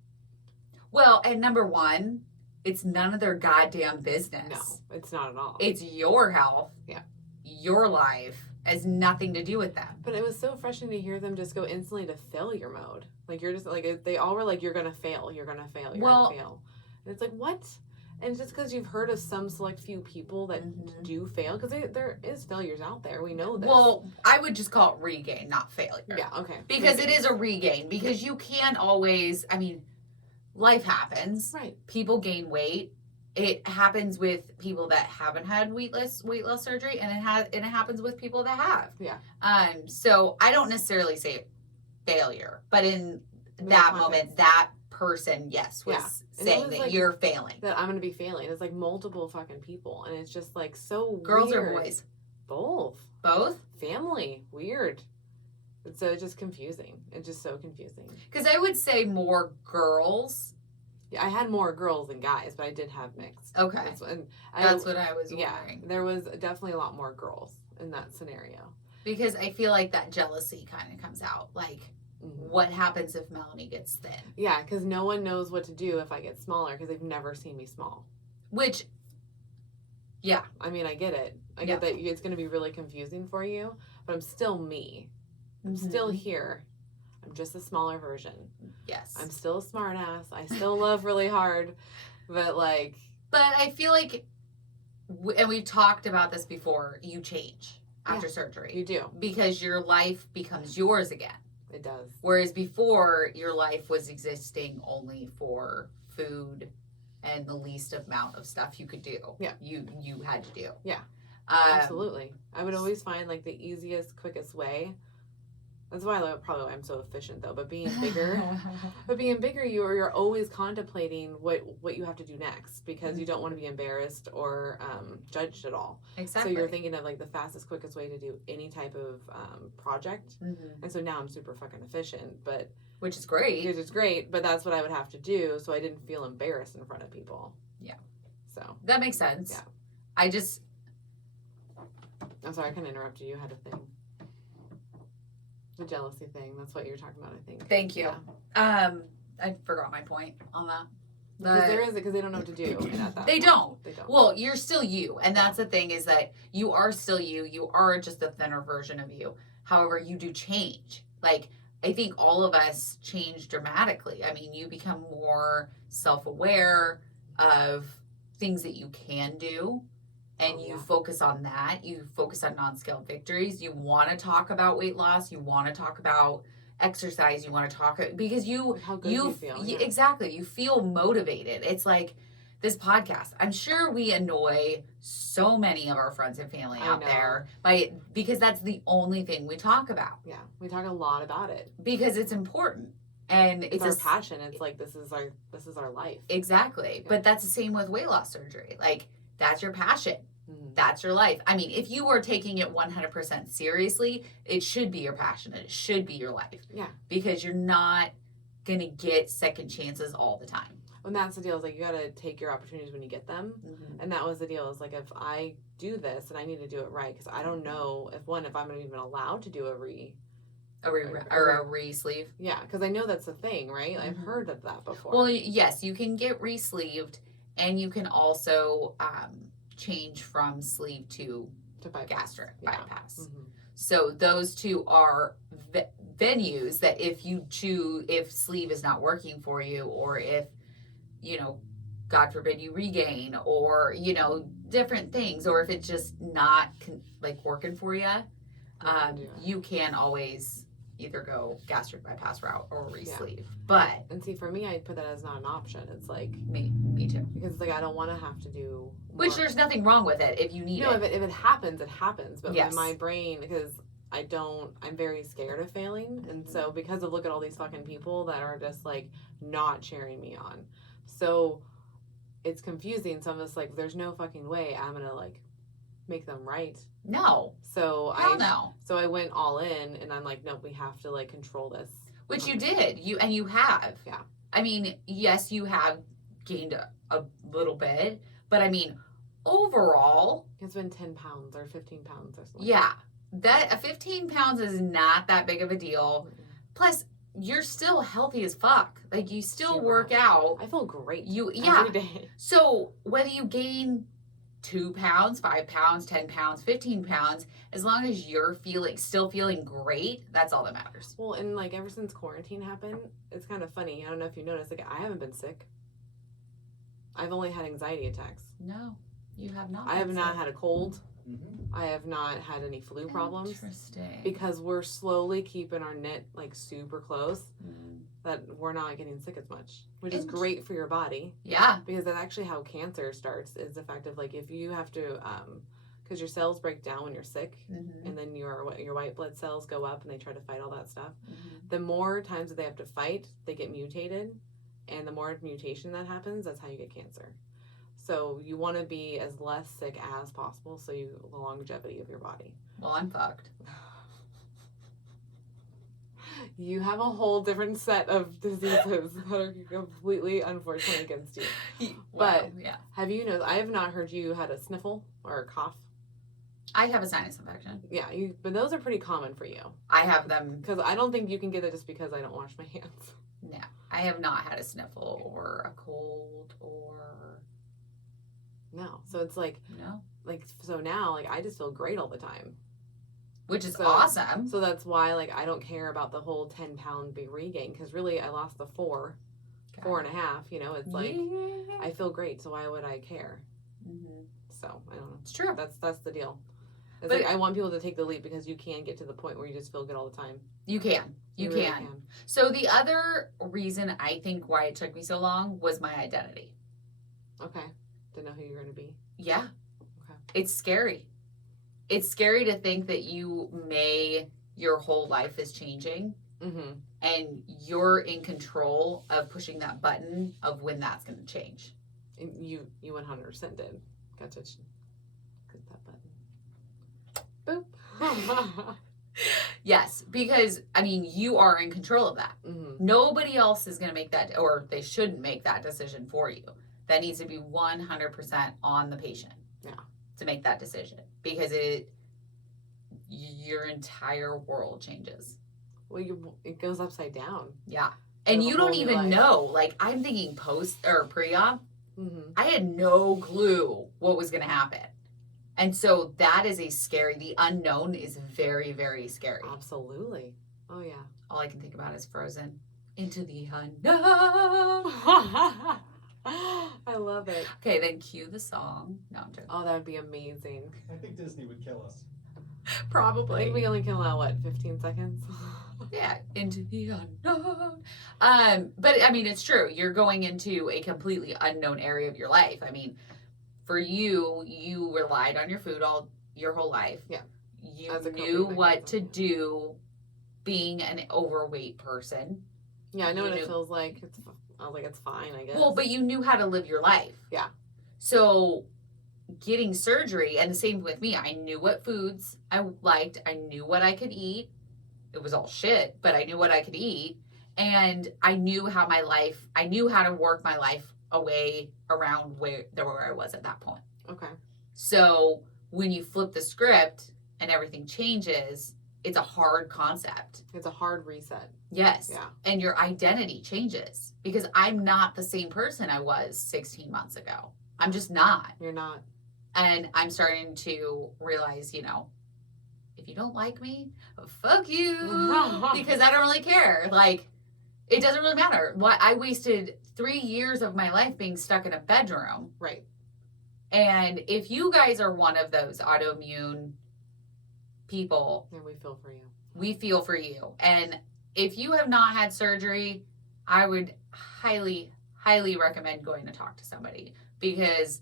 Well, and number one, it's none of their goddamn business. No, it's not at all. It's your health. Yeah. Your life has nothing to do with that. But it was so frustrating to hear them just go instantly to failure mode. Like, you're just like, they all were like, you're gonna fail, you're gonna fail, you're Well- gonna fail. And it's like, what? And it's just because you've heard of some select few people that Mhm. do fail, because there is failures out there. We know this. Well, I would just call it regain, not failure. yeah, okay. Because Maybe. it is a regain. Because you can't always, I mean, life happens. Right. People gain weight. It happens with people that haven't had weight loss surgery, and it happens with people that have. Yeah. So I don't necessarily say failure, but in In that that moment, context. that person, yes, was Yeah. And it saying was that like- you're failing. That I'm gonna be failing. It's like multiple fucking people, and it's just like so Girls weird. or boys? Both. Both? Family. Weird. It's so just confusing. It's just so confusing. Because I would say more girls. Yeah, I had more girls than guys, but I did have mixed. Okay. And That's what I was yeah, wondering. there was definitely a lot more girls in that scenario. Because I feel like that jealousy kind of comes out. Like, Mhm. what happens if Melanie gets thin? Yeah, because no one knows what to do if I get smaller because they've never seen me small. Which, yeah, I mean, I get it. I get that it's going to be really confusing for you, but I'm still me. I'm still here. I'm just a smaller version. yes. I'm still a smart ass. I still love really hard, but like, But I feel like, and we've talked about this before, you change after surgery. you do. Because your life becomes yours again. It does. Whereas before, your life was existing only for food and the least amount of stuff you could do. Yeah. You had to do. Yeah. Absolutely. Absolutely. I would always find like the easiest, quickest way. That's why probably why I'm so efficient though. But being bigger, you're always contemplating what you have to do next because you don't want to be embarrassed or judged at all. Exactly. So you're thinking of like the fastest, quickest way to do any type of project. Mhm. And so now I'm super fucking efficient, but Which is great. which is great. But that's what I would have to do, so I didn't feel embarrassed in front of people. Yeah. So That makes sense. Yeah. I just, I'm sorry, I kind of interrupted you. You had a thing. The jealousy thing. That's what you're talking about, I think. thank you. Yeah. I forgot my point on that. Because they don't know what to do. At that They point. don't. They don't. Well, you're still you. And that's the thing is that you are still you. You are just a thinner version of you. However, you do change. Like, I think all of us change dramatically. I mean, you become more self-aware of things that you can do. And Oh, you yeah. focus on that. You focus on non-scaled victories. You want to talk about weight loss. You want to talk about exercise. You want to talk because you Like how good you feel. Yeah. exactly, you feel motivated. It's like this podcast. I'm sure we annoy so many of our friends and family I out know. there because that's the only thing we talk about Yeah. We talk a lot about it. because it's important and It's it's our a passion. It's like this is our life. exactly. Yeah. But that's the same with weight loss surgery. Like, that's your passion. That's your life. I mean, if you are taking it 100% seriously, it should be your passion. It should be your life. Yeah. Because you're not going to get second chances all the time. And that's the deal. Is like you got to take your opportunities when you get them. And that was the deal. Is like if I do this and I need to do it right, because I don't know if I'm even allowed to do a Or a re-sleeve. Yeah, because I know that's a thing, right? I've heard of that before. Well, yes, you can get re-sleeved, and you can also change from sleeve to bypass. gastric bypass. Mhm. So those two are venues that if sleeve is not working for you, or if, God forbid you regain, or, different things, or if it's just not working for you, you can always either go gastric bypass route or re-sleeve. But And see, for me, I put that as not an option. It's like, me too. because it's like I don't want to have to do Which more. there's nothing wrong with it if you need No, it. if it happens, it happens. But Yes. my brain, because I'm very scared of failing. And so because of look at all these fucking people that are just like not cheering me on. So it's confusing. So I'm just like, there's no fucking way I'm going to like make them right. No. So Hell no. So I went all in and I'm like, no, we have to like control this. Which you did. You have. Yeah. I mean, yes, you have gained a little bit, but I mean, overall, It's been 10 pounds or 15 pounds or something. yeah, that 15 pounds is not that big of a deal. Mm-mm. Plus, you're still healthy as fuck. Like, you still Super work healthy. out. I feel great. Yeah. Every day. So whether you gain 2 pounds, 5 pounds, 10 pounds, 15 pounds, as long as you're still feeling great, that's all that matters. Well, and like ever since quarantine happened, it's kind of funny. I don't know if you noticed, like I haven't been sick. I've only had anxiety attacks. No, you have not. I have not had a cold. Mm-hmm. I have not had any flu problems Interesting. because we're slowly keeping our knit like super close Mm. that we're not getting sick as much, which is great for your body Yeah. because that's actually how cancer starts. Is the fact of like if you have to, because your cells break down when you're sick, Mm-hmm. and then your white blood cells go up and they try to fight all that stuff. Mm-hmm. The more times that they have to fight, they get mutated, and the more mutation that happens, that's how you get cancer. So you want to be as less sick as possible, so the longevity of your body. Well, I'm fucked. You have a whole different set of diseases that are completely unfortunate against you. Wow, yeah. Have you I have not heard you had a sniffle or a cough. I have a sinus infection. Yeah, but those are pretty common for you. I have them. Because I don't think you can get it just because I don't wash my hands. No, I have not had a sniffle or a cold or No, so it's like no, so now like I just feel great all the time. which is So- awesome. So that's why like I don't care about the whole 10-pound big regain because really I lost the 4.5. It's like yeah. I feel great, so why would I care? Mhm. So I don't know. It's true. That's the deal. It's But- like I want people to take the leap because you can get to the point where you just feel good all the time. You can. You really can. So the other reason I think why it took me so long was my identity. Okay. Didn't know who you were gonna be. Yeah. Okay. It's scary. It's scary to think that your whole life is changing Mm-hmm. and you're in control of pushing that button of when that's going to change. You 100% did. Got to click that button. Boop. Yes, because I mean, you are in control of that. Mm-hmm. Nobody else is going to make that, or they shouldn't make that decision for you. That needs to be 100% on the patient. Yeah. To make that decision because your entire world changes. Well, it goes upside down. Yeah. And Live a you don't whole new even life. know. Like, I'm thinking post or pre-op, Mm-hmm. I had no clue what was going to happen. And so that is the unknown is very, very scary. Absolutely. Oh yeah. All I can think about is Frozen. Into the unknown. I love it. Okay, then cue the song. No, I'm joking. Oh, that would be amazing. I think Disney would kill us. I Probably. think we only can allow 15 seconds. Yeah, into the unknown. But I mean, it's true. You're going into a completely unknown area of your life. I mean, for you relied on your food your whole life. Yeah. You As a coping knew what to mechanism. do being an overweight person. Yeah, I know You what it knew. feels like. I was like, it's fine, I guess. Well, but you knew how to live your life. Yeah. So getting surgery, and the same with me, I knew what foods I liked, I knew what I could eat. It was all shit, but I knew what I could eat, and I knew how to work my life away around where I was at that point. Okay. So when you flip the script and everything changes, it's a hard concept. It's a hard reset. Yes. Yeah. And your identity changes because I'm not the same person I was 16 months ago. I'm just not. You're not. And I'm starting to realize, if you don't like me, fuck you. Because I don't really care. Like, it doesn't really matter. I wasted 3 years of my life being stuck in a bedroom. Right. And if you guys are one of those autoimmune people, And we feel for you. we feel for you. And if you have not had surgery, I would highly, highly recommend going to talk to somebody because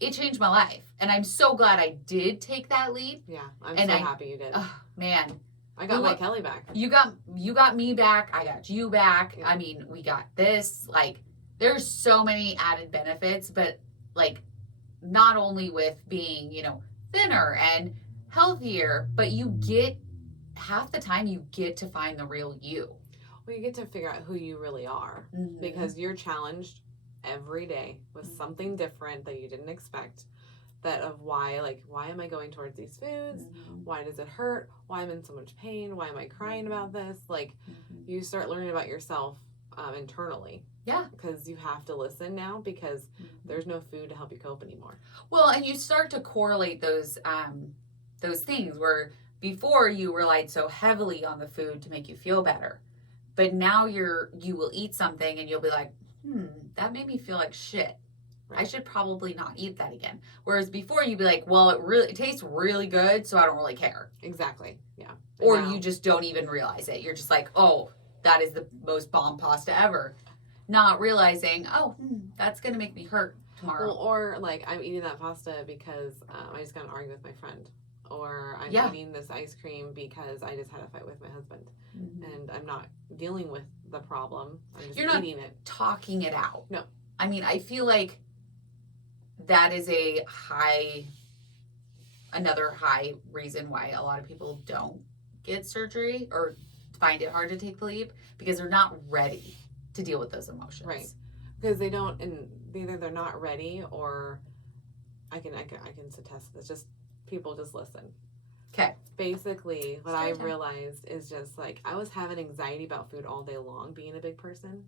it changed my life. And I'm so glad I did take that leap. Yeah. I'm And so I- happy you did. Man, I got my look- Kelly back. you got me back. I got you back. Yeah. I mean, we got this. Like, there's so many added benefits, but like, not only with being, thinner and healthier, but you get half the time you get to find the real you. Well, you get to figure out who you really are Mm-hmm. because you're challenged every day with something different that you didn't expect. That of why am I going towards these foods? Mm-hmm. Why does it hurt? Why am I in so much pain? Why am I crying about this? Like, you start learning about yourself internally. Yeah. Because you have to listen now because there's no food to help you cope anymore. Well, and you start to correlate those things where before you relied so heavily on the food to make you feel better, but now you will eat something and you'll be like, that made me feel like shit. I should probably not eat that again. Whereas before you'd be like, well, it tastes really good, so I don't really care. Exactly. Yeah. Or Now- you just don't even realize it. You're just like, oh, that is the most bomb pasta ever. Not realizing, that's going to make me hurt tomorrow. Well, or like I'm eating that pasta because I just got in an argument with my friend. Or I'm Yeah. eating this ice cream because I just had a fight with my husband. Mhm. And I'm not dealing with the problem. I'm just You're not- eating it. Talking it out. No. I mean, I feel like that is another high reason why a lot of people don't get surgery or find it hard to take the leap because they're not ready to deal with those emotions. Right. Because they don't, and either they're not ready or I can attest to this. Just people just listen. Okay. Basically, what Story I time. realized is just like I was having anxiety about food all day long, being a big person.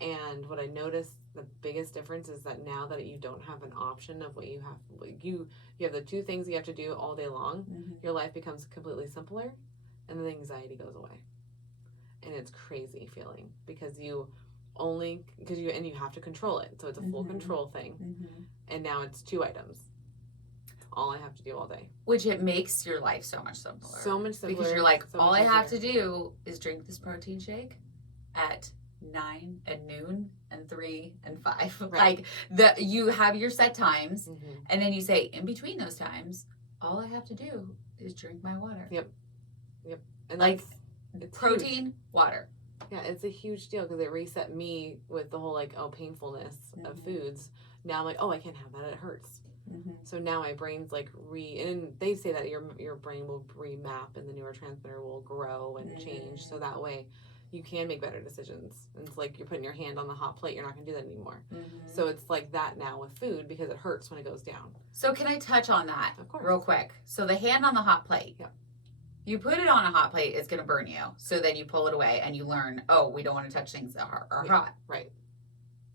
And what I noticed, the biggest difference is that now that you don't have an option of what you have, you have the two things you have to do all day long. Your life becomes completely simpler, and then the anxiety goes away. And it's crazy feeling because you have to control it, so it's a full Mhm. control thing. And now it's 2 items. All I have to do all day. Which it makes your life so much simpler. So much simpler. Because you're like, so all much I have easier. to do is drink this protein shake at 9 and noon and 3 and 5. Right. Like you have your set times, Mhm. and then you say in between those times, all I have to do is drink my water. Yep. And Like that's- it's huge. protein, water. Yeah, it's a huge deal because it reset me with the whole painfulness of Mhm. foods. Now I'm like, oh, I can't have that. It hurts. So now my brain's and they say that your brain will remap and the neurotransmitter will grow and change. So that way you can make better decisions. And it's like you're putting your hand on the hot plate. You're not going to do that anymore. So it's like that now with food because it hurts when it goes down. So can I touch on that Of course. real quick? So the hand on the hot plate. Yep. You put it on a hot plate, it's going to burn you. So then you pull it away and you learn, oh, we don't want to touch things that are Yeah. hot. Right.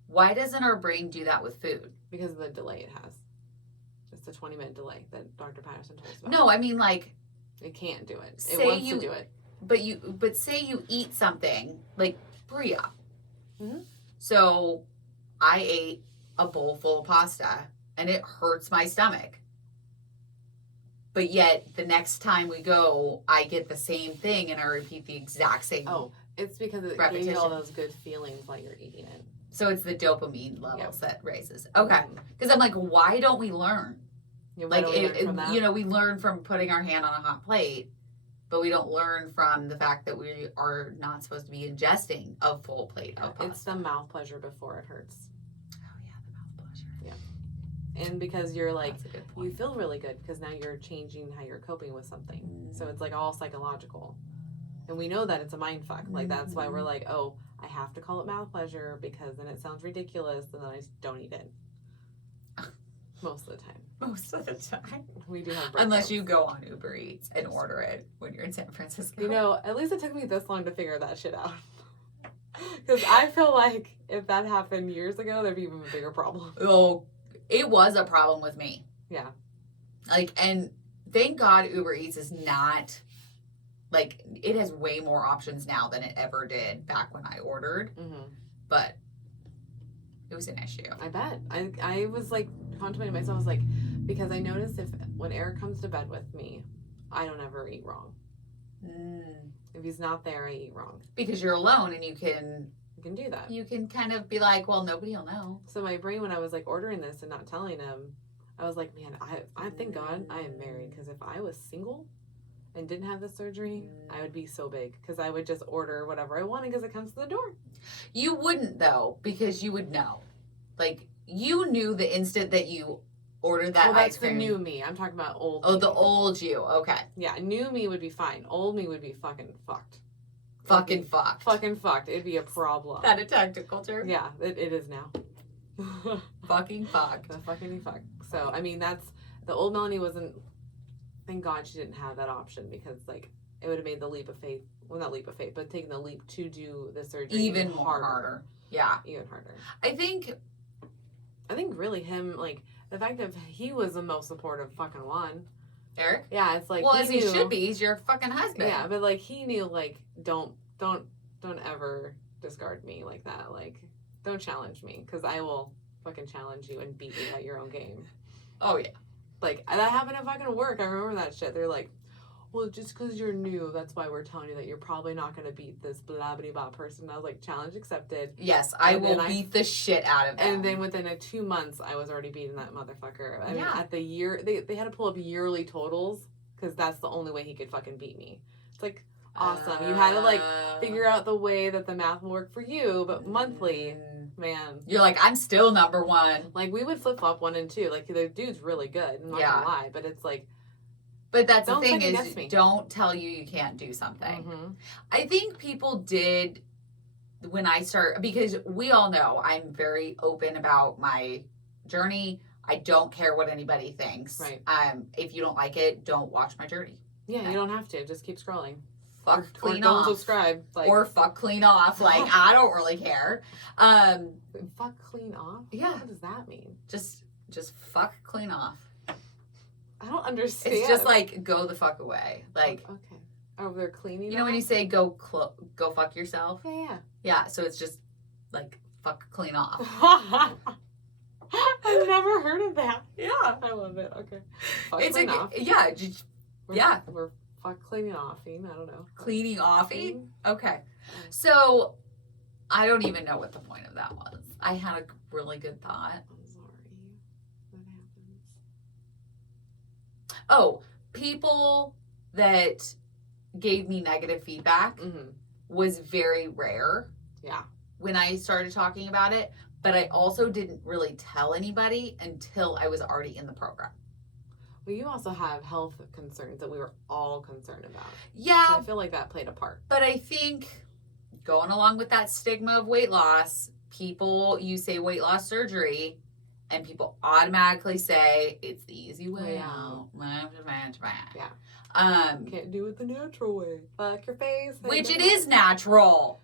Why doesn't our brain do that with food? Because of the delay it has. It's a 20-minute delay that Dr. Patterson told us about. No, I mean like, It can't do it. It Say wants you- to do it. but say you eat something like bria. Mhm. So I ate a bowl full of pasta and it hurts my stomach. But yet the next time we go, I get the same thing and I repeat the exact same. Oh, it's because it gave Repetition. you all those good feelings while you're eating it. So it's the dopamine levels that raises. Okay. Mhm. Because I'm like, why don't we learn? Yeah, why Like, don't we learn from that? we learn from putting our hand on a hot plate, but we don't learn from the fact that we are not supposed to be ingesting a full plate of pasta. It's the mouth pleasure before it hurts. Oh yeah, the mouth pleasure. and because you're like, That's a good you point. feel really good because now you're changing how you're coping with something. So it's like all psychological. And we know that it's a mind fuck. Like that's why we're like, oh, I have to call it mouth pleasure because then it sounds ridiculous and then I just don't eat it. Most of the time. Most of the time. We do have Unless breakdowns. you go on Uber Eats and order it when you're in San Francisco. You know, at least it took me this long to figure that shit out. Because I feel like if that happened years ago, there'd be even a bigger problem. Oh, it was a problem with me. Yeah. Like, and thank God Uber Eats is not, like, it has way more options now than it ever did back when I ordered. Mm-hmm. But it was an issue. I bet. I was like contemplating myself. I was like, because I noticed when Eric comes to bed with me, I don't ever eat wrong. If he's not there, I eat wrong. Because you're alone and you can do that. You can kind of be like, well, nobody will know. So my brain, when I was like ordering this and not telling him, I was like, man, I thank God I am married, because if I was single and didn't have the surgery, I would be so big, because I would just order whatever I wanted because it comes to the door. You wouldn't though, because you would know. Like, you knew the instant that you ordered that Well, ice that's the cream. new me. I'm talking about old. Oh, me. the old you. Okay. Yeah, new me would be fine. Old me would be fucking fucked. Fucking fucked. Fucking fucked. It'd be a problem. That a technical term? Yeah, it is now. Fucking fucked. The fucking fuck. So, I mean, that's, the old Melanie wasn't, thank God she didn't have that option, because, like, it would have made the leap of faith, well, not leap of faith, but taking the leap to do the surgery Even more harder. Yeah. Even harder. I think, really him, like, the fact that he was the most supportive fucking one. Eric? Yeah, it's like, Well, as he knew- should be. He's your fucking husband. Yeah, but, like, he knew, like, don't ever discard me like that. Like, don't challenge me, because I will fucking challenge you and beat you at your own game. Oh, yeah. Like, that happened at fucking work. I remember that shit. They're like, well, just because you're new, that's why we're telling you that you're probably not going to beat this blah blah blah person. And I was like, challenge accepted. Yes, I And will then beat the shit out of them. And then within 2 months, I was already beating that motherfucker. I mean, Yeah. at the year, they had to pull up yearly totals, because that's the only way he could fucking beat me. It's like, awesome. You had to, like, figure out the way that the math will work for you, but monthly, man. You're like, I'm still number one. Like, we would flip flop 1 and 2. Like, the dude's really good. I'm not Yeah. gonna lie, but it's like, But that's Don't the thing second is, guess me. don't tell you can't do something. mhm. I think people did when I start, because we all know I'm very open about my journey. I don't care what anybody thinks. Right. If you don't like it, don't watch my journey. Yeah, you don't have to. Just keep scrolling. Fuck or clean don't off. subscribe. Like, Or fuck clean off. Like, I don't really care. fuck clean off? Yeah. What does that mean? Just fuck clean off. I don't understand. It's just like, go the fuck away. Like, okay. Oh, they're cleaning you know when you off? say go fuck yourself? Yeah, Yeah, so it's just like fuck clean off. yeah. I've never heard of that. Yeah. I love it. Okay. Fuck It's clean a off. yeah, just yeah. We're fuck cleaning offing. I don't know. cleaning offing. Clean? Okay. So I don't even know what the point of that was. I had a really good thought. I'm sorry. What happens? Oh, people that gave me negative feedback Mm-hmm. was very rare Yeah. when I started talking about it, but I also didn't really tell anybody until I was already in the program. Well, you also have health concerns that we were all concerned about. So Yeah, I feel like that played a part. but I think going along with that stigma of weight loss, you say weight loss surgery, and people automatically say it's the easy way Way out. Yeah. Um, Can't do it the natural way. Fuck your face. which it is natural.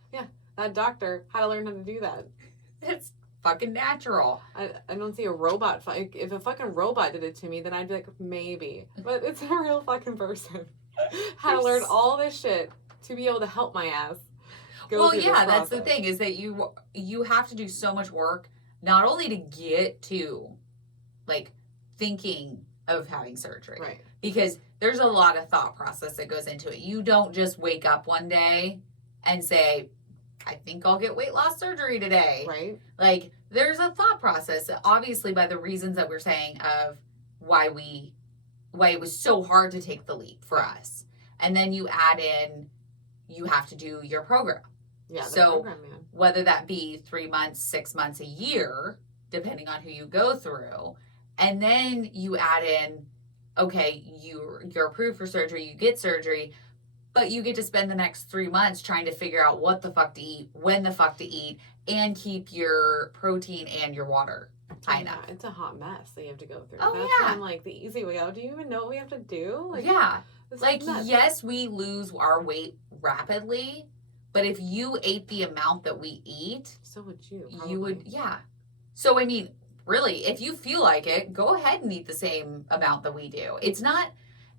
That doctor had to learn how to do that. It's fucking natural. I don't see a robot. If a fucking robot did it to me, then I'd be like, maybe. But it's a real fucking person. Had to learn all this shit to be able to help my ass. go Well, through this yeah, that's the process. thing is that you have to do so much work not only to get to like thinking of having surgery, Right. because there's a lot of thought process that goes into it. You don't just wake up one day and say, I think I'll get weight loss surgery today. Right. Like, there's a thought process, obviously, by the reasons that we're saying of why it was so hard to take the leap for us. And then you add in, you have to do your program, Yeah. The So- program, man. whether that be 3 months, 6 months, a year, depending on who you go through. And then you add in, okay, you're approved for surgery, you get surgery, but you get to spend the next 3 months trying to figure out what the fuck to eat, when the fuck to eat, and keep your protein and your water high enough. It's a hot mess that you have to go through. Oh, That's yeah. why I'm like, the easy way out. Do you even know what we have to do? Like, Yeah. this is Like, nuts. yes, we lose our weight rapidly, but if you ate the amount that we eat, So would you. you would, probably. yeah. So, I mean, really, if you feel like it, go ahead and eat the same amount that we do. It's not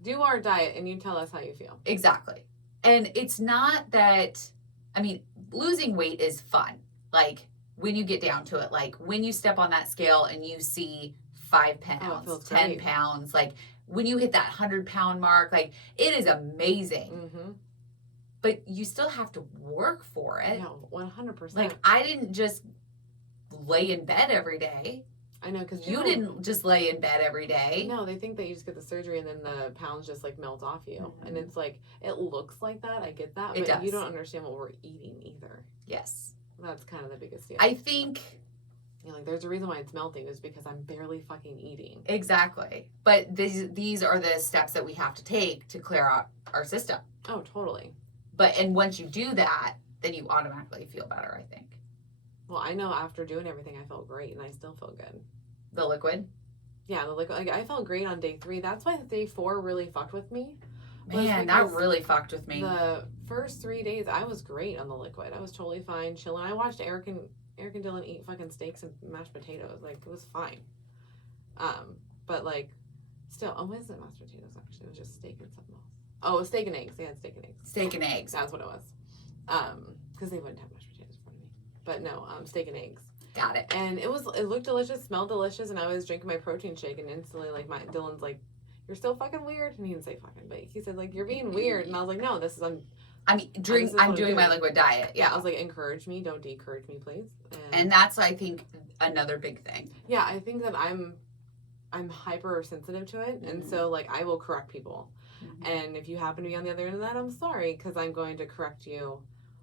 Do our diet and you tell us how you feel. exactly. And it's not that, I mean, losing weight is fun. Like, when you get down to it, like when you step on that scale and you see 5 pounds, feels 10 great. pounds, like when you hit that 100-pound mark, like it is amazing. Mm-hmm. But you still have to work for it. No, 100%. Like, I didn't just lay in bed every day. I know, because You didn't just lay in bed every day. No, they think that you just get the surgery and then the pounds just like melt off you. And it's like, it looks like that. I get that. It But you does. don't understand what we're eating either. Yes. That's kind of the biggest deal. I think, You know, like, there's a reason why it's melting is because I'm barely fucking eating. exactly. But these are the steps that we have to take to clear out our system. Oh, totally. And once you do that, then you automatically feel better, I think. Well, I know after doing everything, I felt great and I still feel good. The liquid. Yeah, the liquid. Like, I felt great on day 3. That's why day 4 really fucked with me. Was Man, that because really fucked with me. The first 3 days, I was great on the liquid. I was totally fine, chilling. I watched Eric and Dylan eat fucking steaks and mashed potatoes. Like, it was fine. But like, still, oh, it wasn't mashed potatoes actually. It was just steak and something else. Oh, it was steak and eggs. They had steak and eggs. Steak and eggs. That's what it was. Because they wouldn't have mashed potatoes in front of me. But no, steak and eggs. Got it. And it looked delicious, smelled delicious, and I was drinking my protein shake, and instantly, like, Dylan's like, "You're still fucking weird," and he didn't say fucking, but he said like, "You're being weird," and I was like, "No, this is I mean, this is what I'm I'm doing my doing. liquid diet. yeah." I Yeah. was like, "Encourage me, don't decourage me, please." And that's, I think, another big thing. yeah, I think that I'm hypersensitive to it, and so like I will correct people, and if you happen to be on the other end of that, I'm sorry, because I'm going to correct you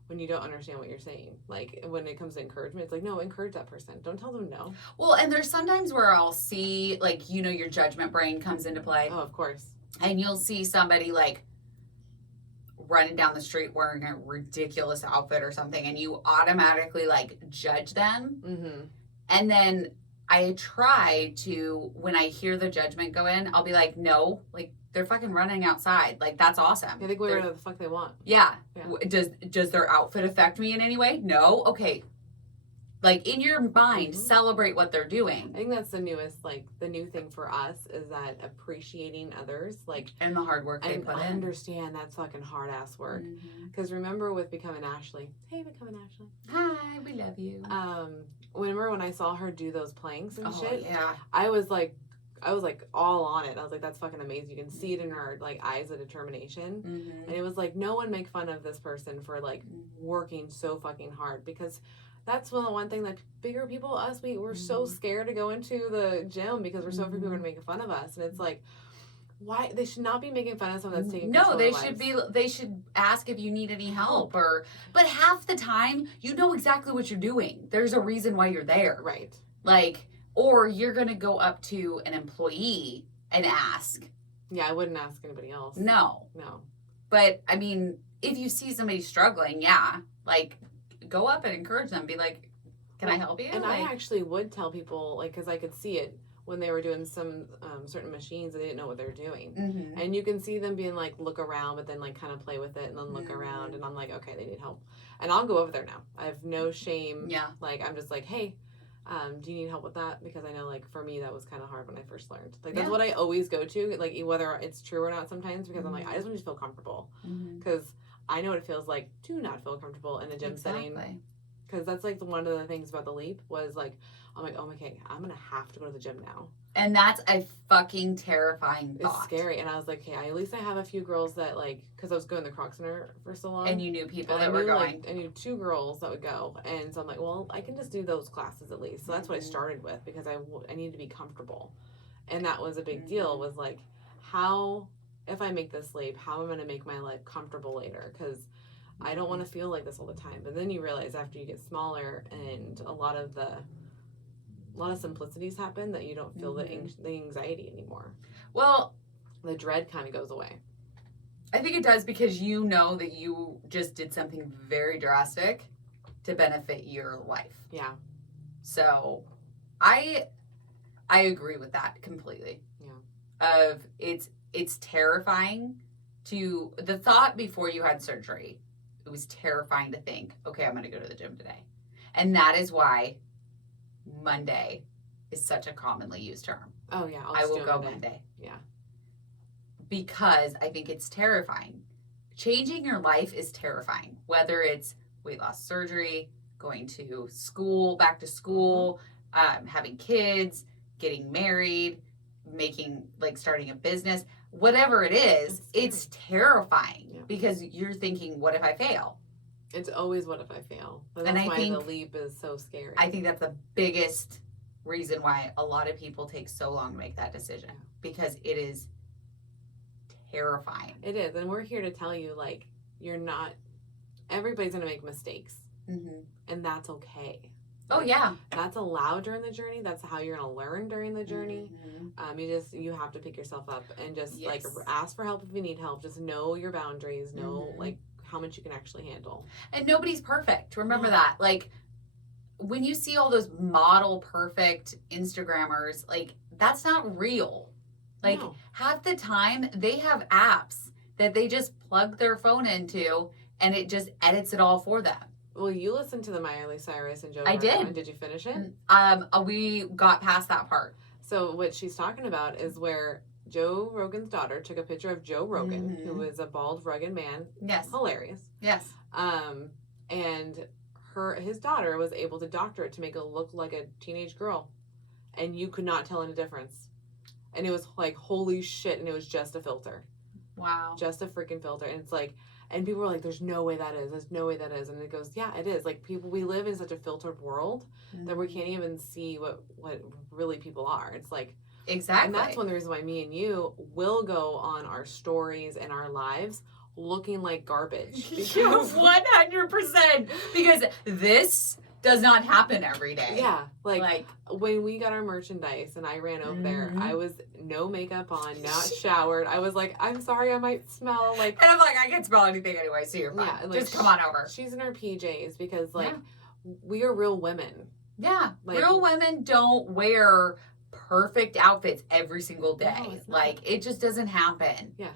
when you don't understand what you're saying. Like, when it comes to encouragement, it's like, no, encourage that person. Don't tell them no. Well, and there's sometimes where I'll see, like, you know, your judgment brain comes into play. Oh, of course. And you'll see somebody, like, running down the street wearing a ridiculous outfit or something, and you automatically, like, judge them. Mm-hmm. And then I try to, when I hear the judgment go in, I'll be like, no, like, they're fucking running outside. Like, that's awesome. Yeah, they go They're- wherever the fuck they want. Yeah. Yeah. Does their outfit affect me in any way? No. Okay. Like, in your mind, Mhm. celebrate what they're I doing think that's the newest, like, the new thing for us is that appreciating others, like, and the hard work they and put I in. understand that's fucking hard ass work. Mhm. Because remember with Becoming Ashley, hey, Becoming Ashley, Hi, we love you. remember when I saw her do those planks and Oh shit, yeah. I was like all on it. I was like, that's fucking amazing. You can see it in her like eyes of determination. Mm-hmm. And it was like, no one make fun of this person for like working so fucking hard, because that's one thing that bigger people, us, we're so Mhm. scared to go into the gym because we're so afraid people are gonna make fun of us. And it's like, why they should not be making fun of someone that's taking No, control they of their should lives. be. They should ask if you need any help, but half the time you know exactly what you're doing. There's a reason why you're there. Right. Like, or you're gonna go up to an employee and ask. Yeah, I wouldn't ask anybody else. No, No. but I mean, if you see somebody struggling, yeah, like go up and encourage them. Be like, "Can I help you?" And like, I actually would tell people, like, because I could see it when they were doing some certain machines, they didn't know what they were doing. Mhm. And you can see them being like, look around, but then like kind of play with it and then look Mhm. around. And I'm like, okay, they need help. And I'll go over there now. I have no shame. Yeah. Like, I'm just like, hey, do you need help with that? Because I know, like, for me, that was kind of hard when I first learned. Like, that's Yeah. what I always go to, like, whether it's true or not sometimes, because I'm like, I just want you to feel comfortable. Mhm. Because I know what it feels like to not feel comfortable in a gym setting. Exactly. Because that's like one of the things about the leap was like, I'm like, oh my god, I'm gonna have to go to the gym now. And that's a fucking terrifying It's thought. scary. And I was like, okay, at least I have a few girls that like, because I was going to the Croc Center for so long. And you knew people and that I were knew, going. like, I knew 2 girls that would go, and so I'm like, well, I can just do those classes at least. So that's what I started with, because I needed to be comfortable, and that was a big deal. Was like, how, if I make this leap, how am I going to make my life comfortable later? Because I don't want to feel like this all the time. But then you realize after you get smaller, and a lot of the a lot of simplicities happen that you don't feel Mhm. the anxiety anymore. Well, The dread kind of goes away. I think it does because you know that you just did something very drastic to benefit your life. Yeah. So I agree with that completely. Yeah. Of it's terrifying to the thought before you had surgery. It was terrifying to think, okay, I'm going to go to the gym today. And that is why Monday is such a commonly used term. Oh yeah. I will go Monday. Yeah. Because I think it's terrifying. Changing your life is terrifying, whether it's weight loss surgery, going to school, back to school, having kids, getting married, starting a business, whatever it is, it's terrifying because you're thinking, what if I fail? It's always what if I fail? And And that's I why think- the leap is so scary. I think that's the biggest reason why a lot of people take so long to make that decision because it is terrifying. It is, and we're here to tell you, like, you're not. Everybody's gonna make mistakes, Mm-hmm. and that's okay. Oh yeah. That's allowed during the journey. That's how you're gonna learn during the journey. Mhm. You have to pick yourself up and just like Yes. ask for help if you need help. Just know your boundaries. Know Mhm. like how much you can actually handle. And nobody's perfect. Remember No. that. Like when you see all those model perfect Instagrammers, like that's not real. Like No. half the time they have apps that they just plug their phone into and it just edits it all for them. Well, you listened to the Miley Cyrus and Joe. I did. Rogan. Did you finish it? We got past that part. So what she's talking about is where Joe Rogan's daughter took a picture of Joe Rogan, Mhm. who is a bald, rugged man, Yes. hilarious. Yes. And his daughter was able to doctor it to make it look like a teenage girl, and you could not tell any difference. And it was like, holy shit! And it was just a filter, Wow. just a freaking filter. And it's like, and people were like, "There's no way that is. There's no way that is." And it goes, "Yeah, it is." Like we live in such a filtered world that we can't even see what really people are. It's like. Exactly. And that's one of the reasons why me and you will go on our stories and our lives looking like garbage. Because, 100%. Because this does not happen every day. yeah, like Like when we got our merchandise and I ran over there, Mhm. I was no makeup on, not showered. I was like, I'm sorry, I might smell like. and I'm like, I can't spell anything anyway, so you're fine. Yeah, and, like, Just come on over. She's in her PJs because like Yeah. we are real women. Yeah. Like- Real women don't wear perfect outfits every single day. No, it's not. Like it just doesn't happen. Yeah.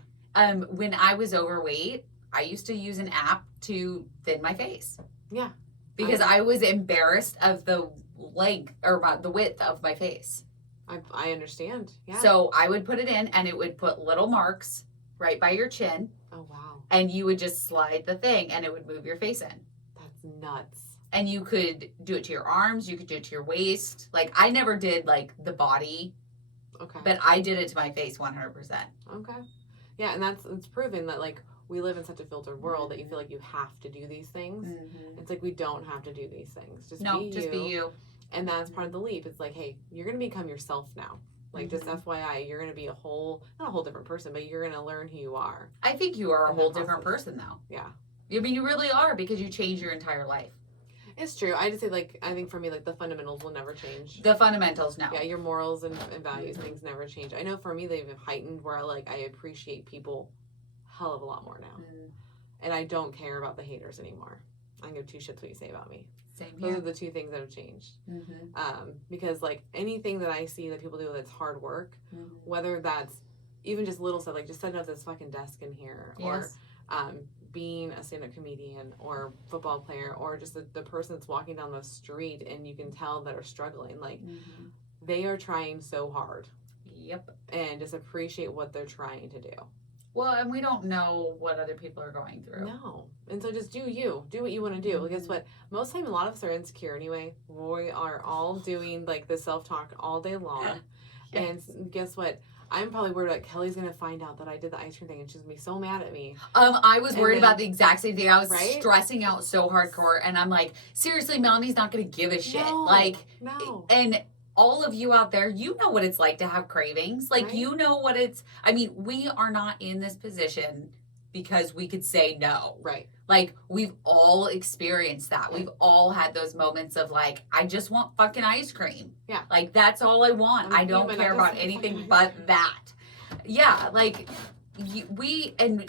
When I was overweight, I used to use an app to thin my face. Yeah. Because I was embarrassed of the length or the width of my face. I understand. Yeah. So I would put it in and it would put little marks right by your chin oh wow, and you would just slide the thing and it would move your face in. that's nuts. And you could do it to your arms, you could do it to your waist. Like I never did like the body, Okay. but I did it to my face 100%. Okay. Yeah, and it's proven that like we live in such a filtered world that you feel like you have to do these things. It's like we don't have to do these things. Just No, be just you. be you. And that's part of the leap. It's like, hey, you're gonna become yourself now. Like just Mhm. FYI, you're gonna be not a whole different person, but you're gonna learn who you are. I think you are a In the whole different process. person though. Yeah. I mean, you really are because you changed your entire life. It's true. I just say like I think for me like the fundamentals will never change. The fundamentals, no. Yeah, your morals and values, things never change. I know for me they've heightened where like I appreciate people hell of a lot more now. Mm, And I don't care about the haters anymore. I can give two shits what you say about me. Same Those here. are the two things that have changed. Mm-hmm. Because like anything that I see that people do that's hard work, Mm-hmm. whether that's even just little stuff like just setting up this fucking desk in here, Yes. or being a stand-up comedian or football player, or just the person that's walking down the street and you can tell that are struggling, like Mm-hmm. they are trying so hard, Yep. and just appreciate what they're trying to do. Well, and we don't know what other people are going through. No. And so just do what you want to do. Well, guess Mhm. what? Most time, a lot of us are insecure anyway. We are all doing like the self-talk all day long. Yes. And guess what? I'm probably worried about Kelly's going to find out that I did the ice cream thing and she's going to be so mad at me. I was And worried then- about the exact same thing. I was Right? stressing out so hardcore, and I'm like, seriously, Melanie's not gonna give a shit. No, Like, no. and all of you out there, you know what it's like to have cravings. Like, Right? you know what it's. I mean, we are not in this position because we could say no. Right. Like, we've all experienced that. We've all had those moments of like, I just want fucking ice cream. Yeah. Like, that's all I want. I'm I don't human, I care just about want anything fucking ice but cream. that. Yeah, like,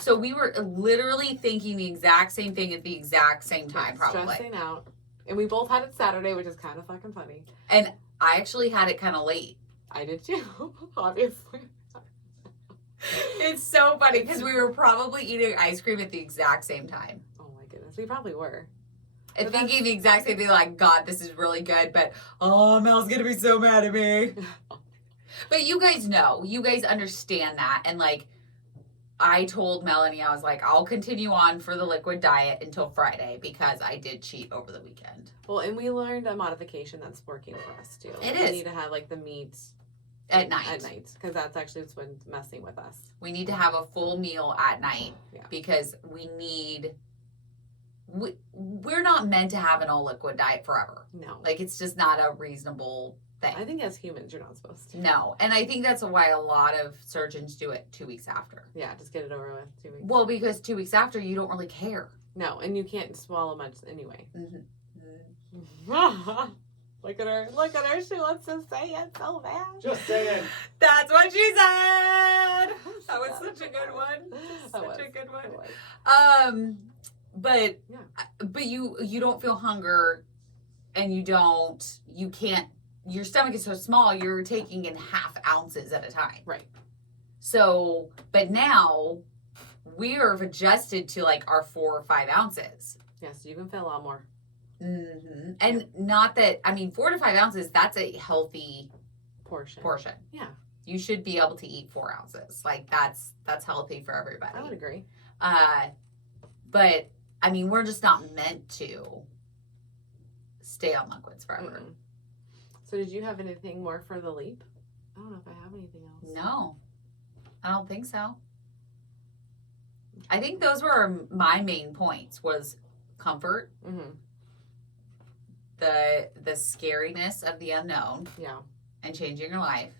so we were literally thinking the exact same thing at the exact same time, probably. Stressing out. And we both had it Saturday, which is kind of fucking funny. And I actually had it kind of late. I did too, obviously. It's so funny because we were probably eating ice cream at the exact same time. Oh my goodness, we probably were. And But thinking the exact same thing, like, God, this is really good, but oh, Mel's gonna be so mad at me. But you guys know, you guys understand that. And like, I told Melanie, I was like, I'll continue on for the liquid diet until Friday because I did cheat over the weekend. Well, and we learned a modification that's working for us too. It we is. need to have like the meat At night. At night, because that's actually what's been messing with us. We need to have a full meal at night Yeah. because we're not meant to have an all liquid diet forever. No, Like, it's just not a reasonable thing. I think as humans, you're not supposed to. No. And I think that's why a lot of surgeons do it 2 weeks after. Yeah, just get it over with. 2 weeks. Well, because 2 weeks after, you don't really care. No, and you can't swallow much anyway. Mm-hmm. Look at her! Look at her! She wants to say it so bad. Just saying. That's what she said. That was such a good one. That Such was. a good It one. was. But Yeah. you don't feel hunger, and you can't. Your stomach is so small. You're taking in half ounces at a time. Right. So, but now we have adjusted to like our 4 or 5 ounces. Yes, you can feel a lot more. Mm-hmm. And not that, I mean, 4 to 5 ounces, that's a healthy Portion. Yeah, You should be able to eat 4 ounces. Like, that's healthy for everybody. I would agree. But I mean, we're just not meant to stay on liquids forever. Mm-mm. So, did you have anything more for the leap? I don't know if I have anything else. No, I don't think so. I think those were my main points: was comfort, Mm-hmm. the scariness of the unknown, Yeah. and changing your life,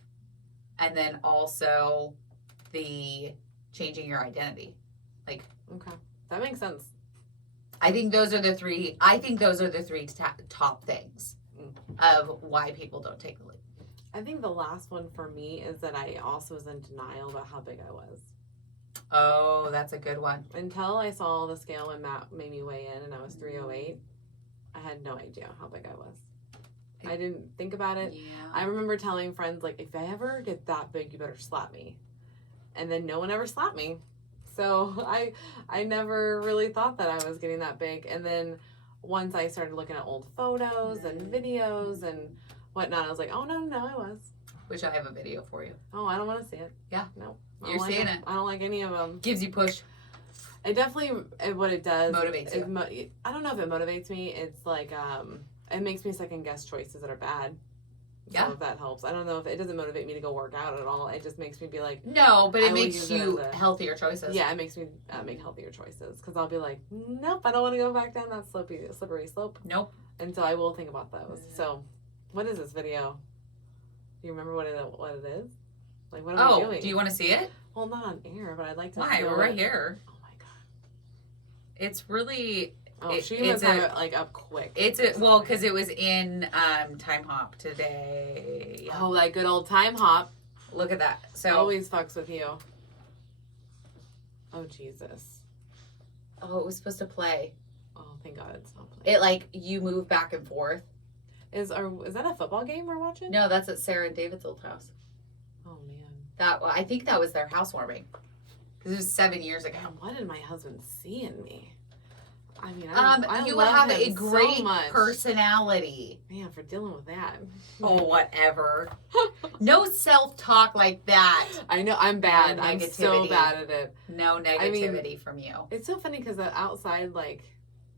and then also the changing your identity. Like, Okay. That makes sense. I think those are the three. I think those are the three top things of why people don't take the leap. I think the last one for me is that I also was in denial about how big I was. Oh, that's a good one. Until I saw the scale when Matt made me weigh in and I was 308, I had no idea how big I was. I didn't think about it. Yeah. I remember telling friends, like, if I ever get that big, you better slap me. And then no one ever slapped me. So I never really thought that I was getting that big. And then once I started looking at old photos and videos and whatnot, I was like, oh, no, I was. Which I have a video for you. Oh, I don't want to see it. Yeah. No. I You're don't like seeing them. it. I don't like any of them. Gives you push. It definitely, what it does. Motivates you. I don't know if it motivates me. It's like, it makes me second guess choices that are bad. Yeah. So if that helps. I don't know if it doesn't motivate me to go work out at all. It just makes me be like, No, but I it will makes use it you as a- healthier choices. yeah, it makes me make healthier choices. Because I'll be like, nope, I don't want to go back down that slippery slope. Nope. And so I will think about those. So, what is this video? Do you remember what it is? Like, what am I doing? Do you want to see it? Well, not on air, but I'd like to. Why? feel We're right it. here. Oh my god. It's really. Oh, she it's must have it like up quick. Because it was in Time Hop today. Oh, that good old time hop. Look at that. So Always fucks with you. Oh Jesus. it was supposed to play. Oh, thank God it's not playing. It like you move back and forth. Is that a football game we're watching? No, that's at Sarah and David's old house. Oh man. I think that was their housewarming. Because it was 7 years ago. Man, what did my husband see in me? I mean, I You love have him a great so much. personality. Man, for dealing with that. Oh, whatever. No self-talk like that. I know I'm bad. No I'm so negativity. bad at it. No negativity from you. It's so funny because outside, like,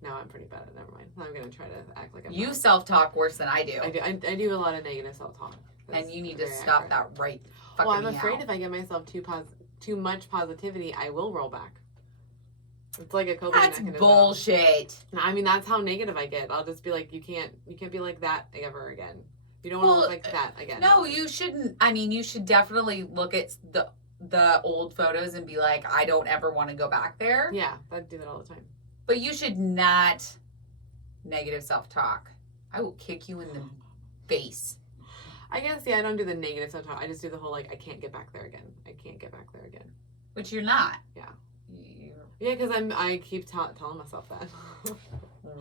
no, I'm pretty bad at it. Never mind. I'm gonna try to act like I'm You not. self-talk worse than I do. I do a lot of negative self-talk. And That's you need to very stop accurate. that right fucking Well, I'm afraid now. if I give myself too much positivity, I will roll back. It's like a coping That's mechanism. bullshit. No, I mean, that's how negative I get. I'll just be like, you can't be like that ever again. You don't want to Well, look like that again. No, you shouldn't. I mean, you should definitely look at the old photos and be like, I don't ever want to go back there. Yeah, I do that all the time. But you should not negative self-talk. I will kick you in the face. I guess, yeah, I don't do the negative self-talk. I just do the whole, like, I can't get back there again. I can't get back there again. Which you're not. Yeah. You're Yeah, because I keep telling myself that.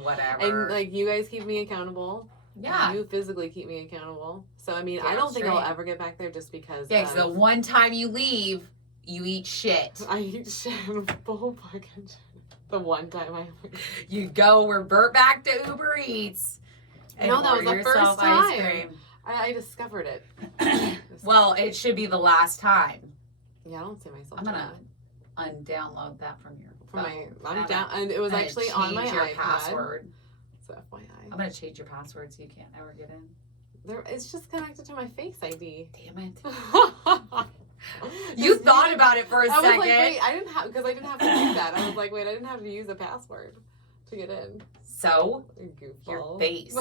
whatever. And, like, you guys keep me accountable. yeah. You physically keep me accountable. So, I mean, I Damn don't think I'll straight. ever get back there just because Yeah, 'cause the one time you leave, you eat shit. I eat shit, full fucking shit. The one time I... You go revert back to Uber Eats. And No, that was order the first yourself ice time. cream. I discovered it. Well, it should be the last time. Yeah, I don't see myself I'm doing gonna that. undownload that from your For phone. I'm down, and it was I'm gonna actually on my change your iPad. password. So FYI. I'm gonna change your password so you can't ever get in. It's just connected to my Face ID. Damn it. You You thought about it for a I was second. like, wait, I didn't have, because I didn't have to do that. I was like, wait, I didn't have to use a password to get in. So, Goofball. your face.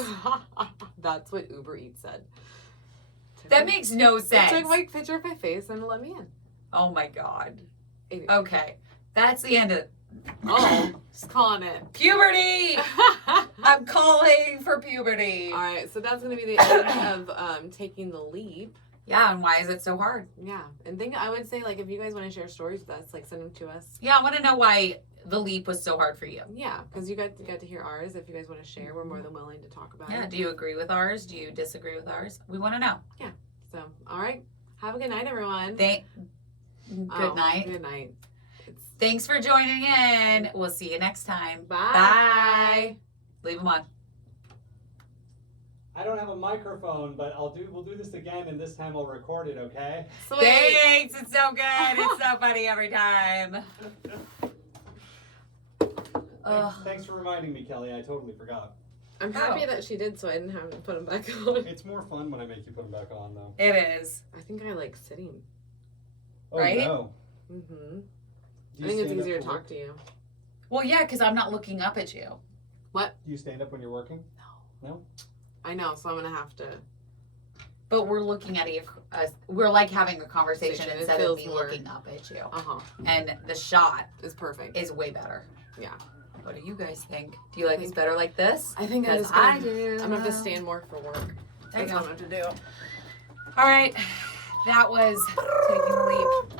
That's what Uber Eats said. That makes no They sense. took my picture of my face and let me in. Oh my god. Anyway. Okay. That's the end of Oh, just calling it. puberty. I'm calling for puberty. All right, so that's going to be the end of taking the leap. Yeah, and why is it so hard? Yeah, and I would say, like, if you guys want to share stories with us, like, send them to us. Yeah, I want to know why the leap was so hard for you. Yeah, because you got to hear ours. If you guys want to share, we're more than willing to talk about Yeah, it. do you agree with ours? Do you disagree with ours? We want to know. So, all right. Have a good night, everyone. Good Oh, night. Good night. Thanks for joining in. We'll see you next time. Bye. Bye. Leave them on. I don't have a microphone, but we'll do this again, and this time I'll record it, okay? Sweet. Thanks. It's so good. It's so funny every time. Ugh. Thanks for reminding me, Kelly. I totally forgot. I'm happy Oh. that she did, so I didn't have to put them back on. It's more fun when I make you put them back on, though. It is. I think I like sitting. Oh, Right? no. Mm-hmm. Do I you think it's stand up easier to for talk work? to you. Well, yeah, because I'm not looking up at you. Do you stand up when you're working? I know, so I'm gonna have to. But we're looking at we're like having a conversation It instead of feels me more- looking up at you. And the shot it's perfect. is way better. Yeah. What do you guys think? Do you like us better like this? I think Because just gonna, I do. I'm gonna have to stand more for work. There you That's go. what I'm gonna have to do. All right. That was taking the leap.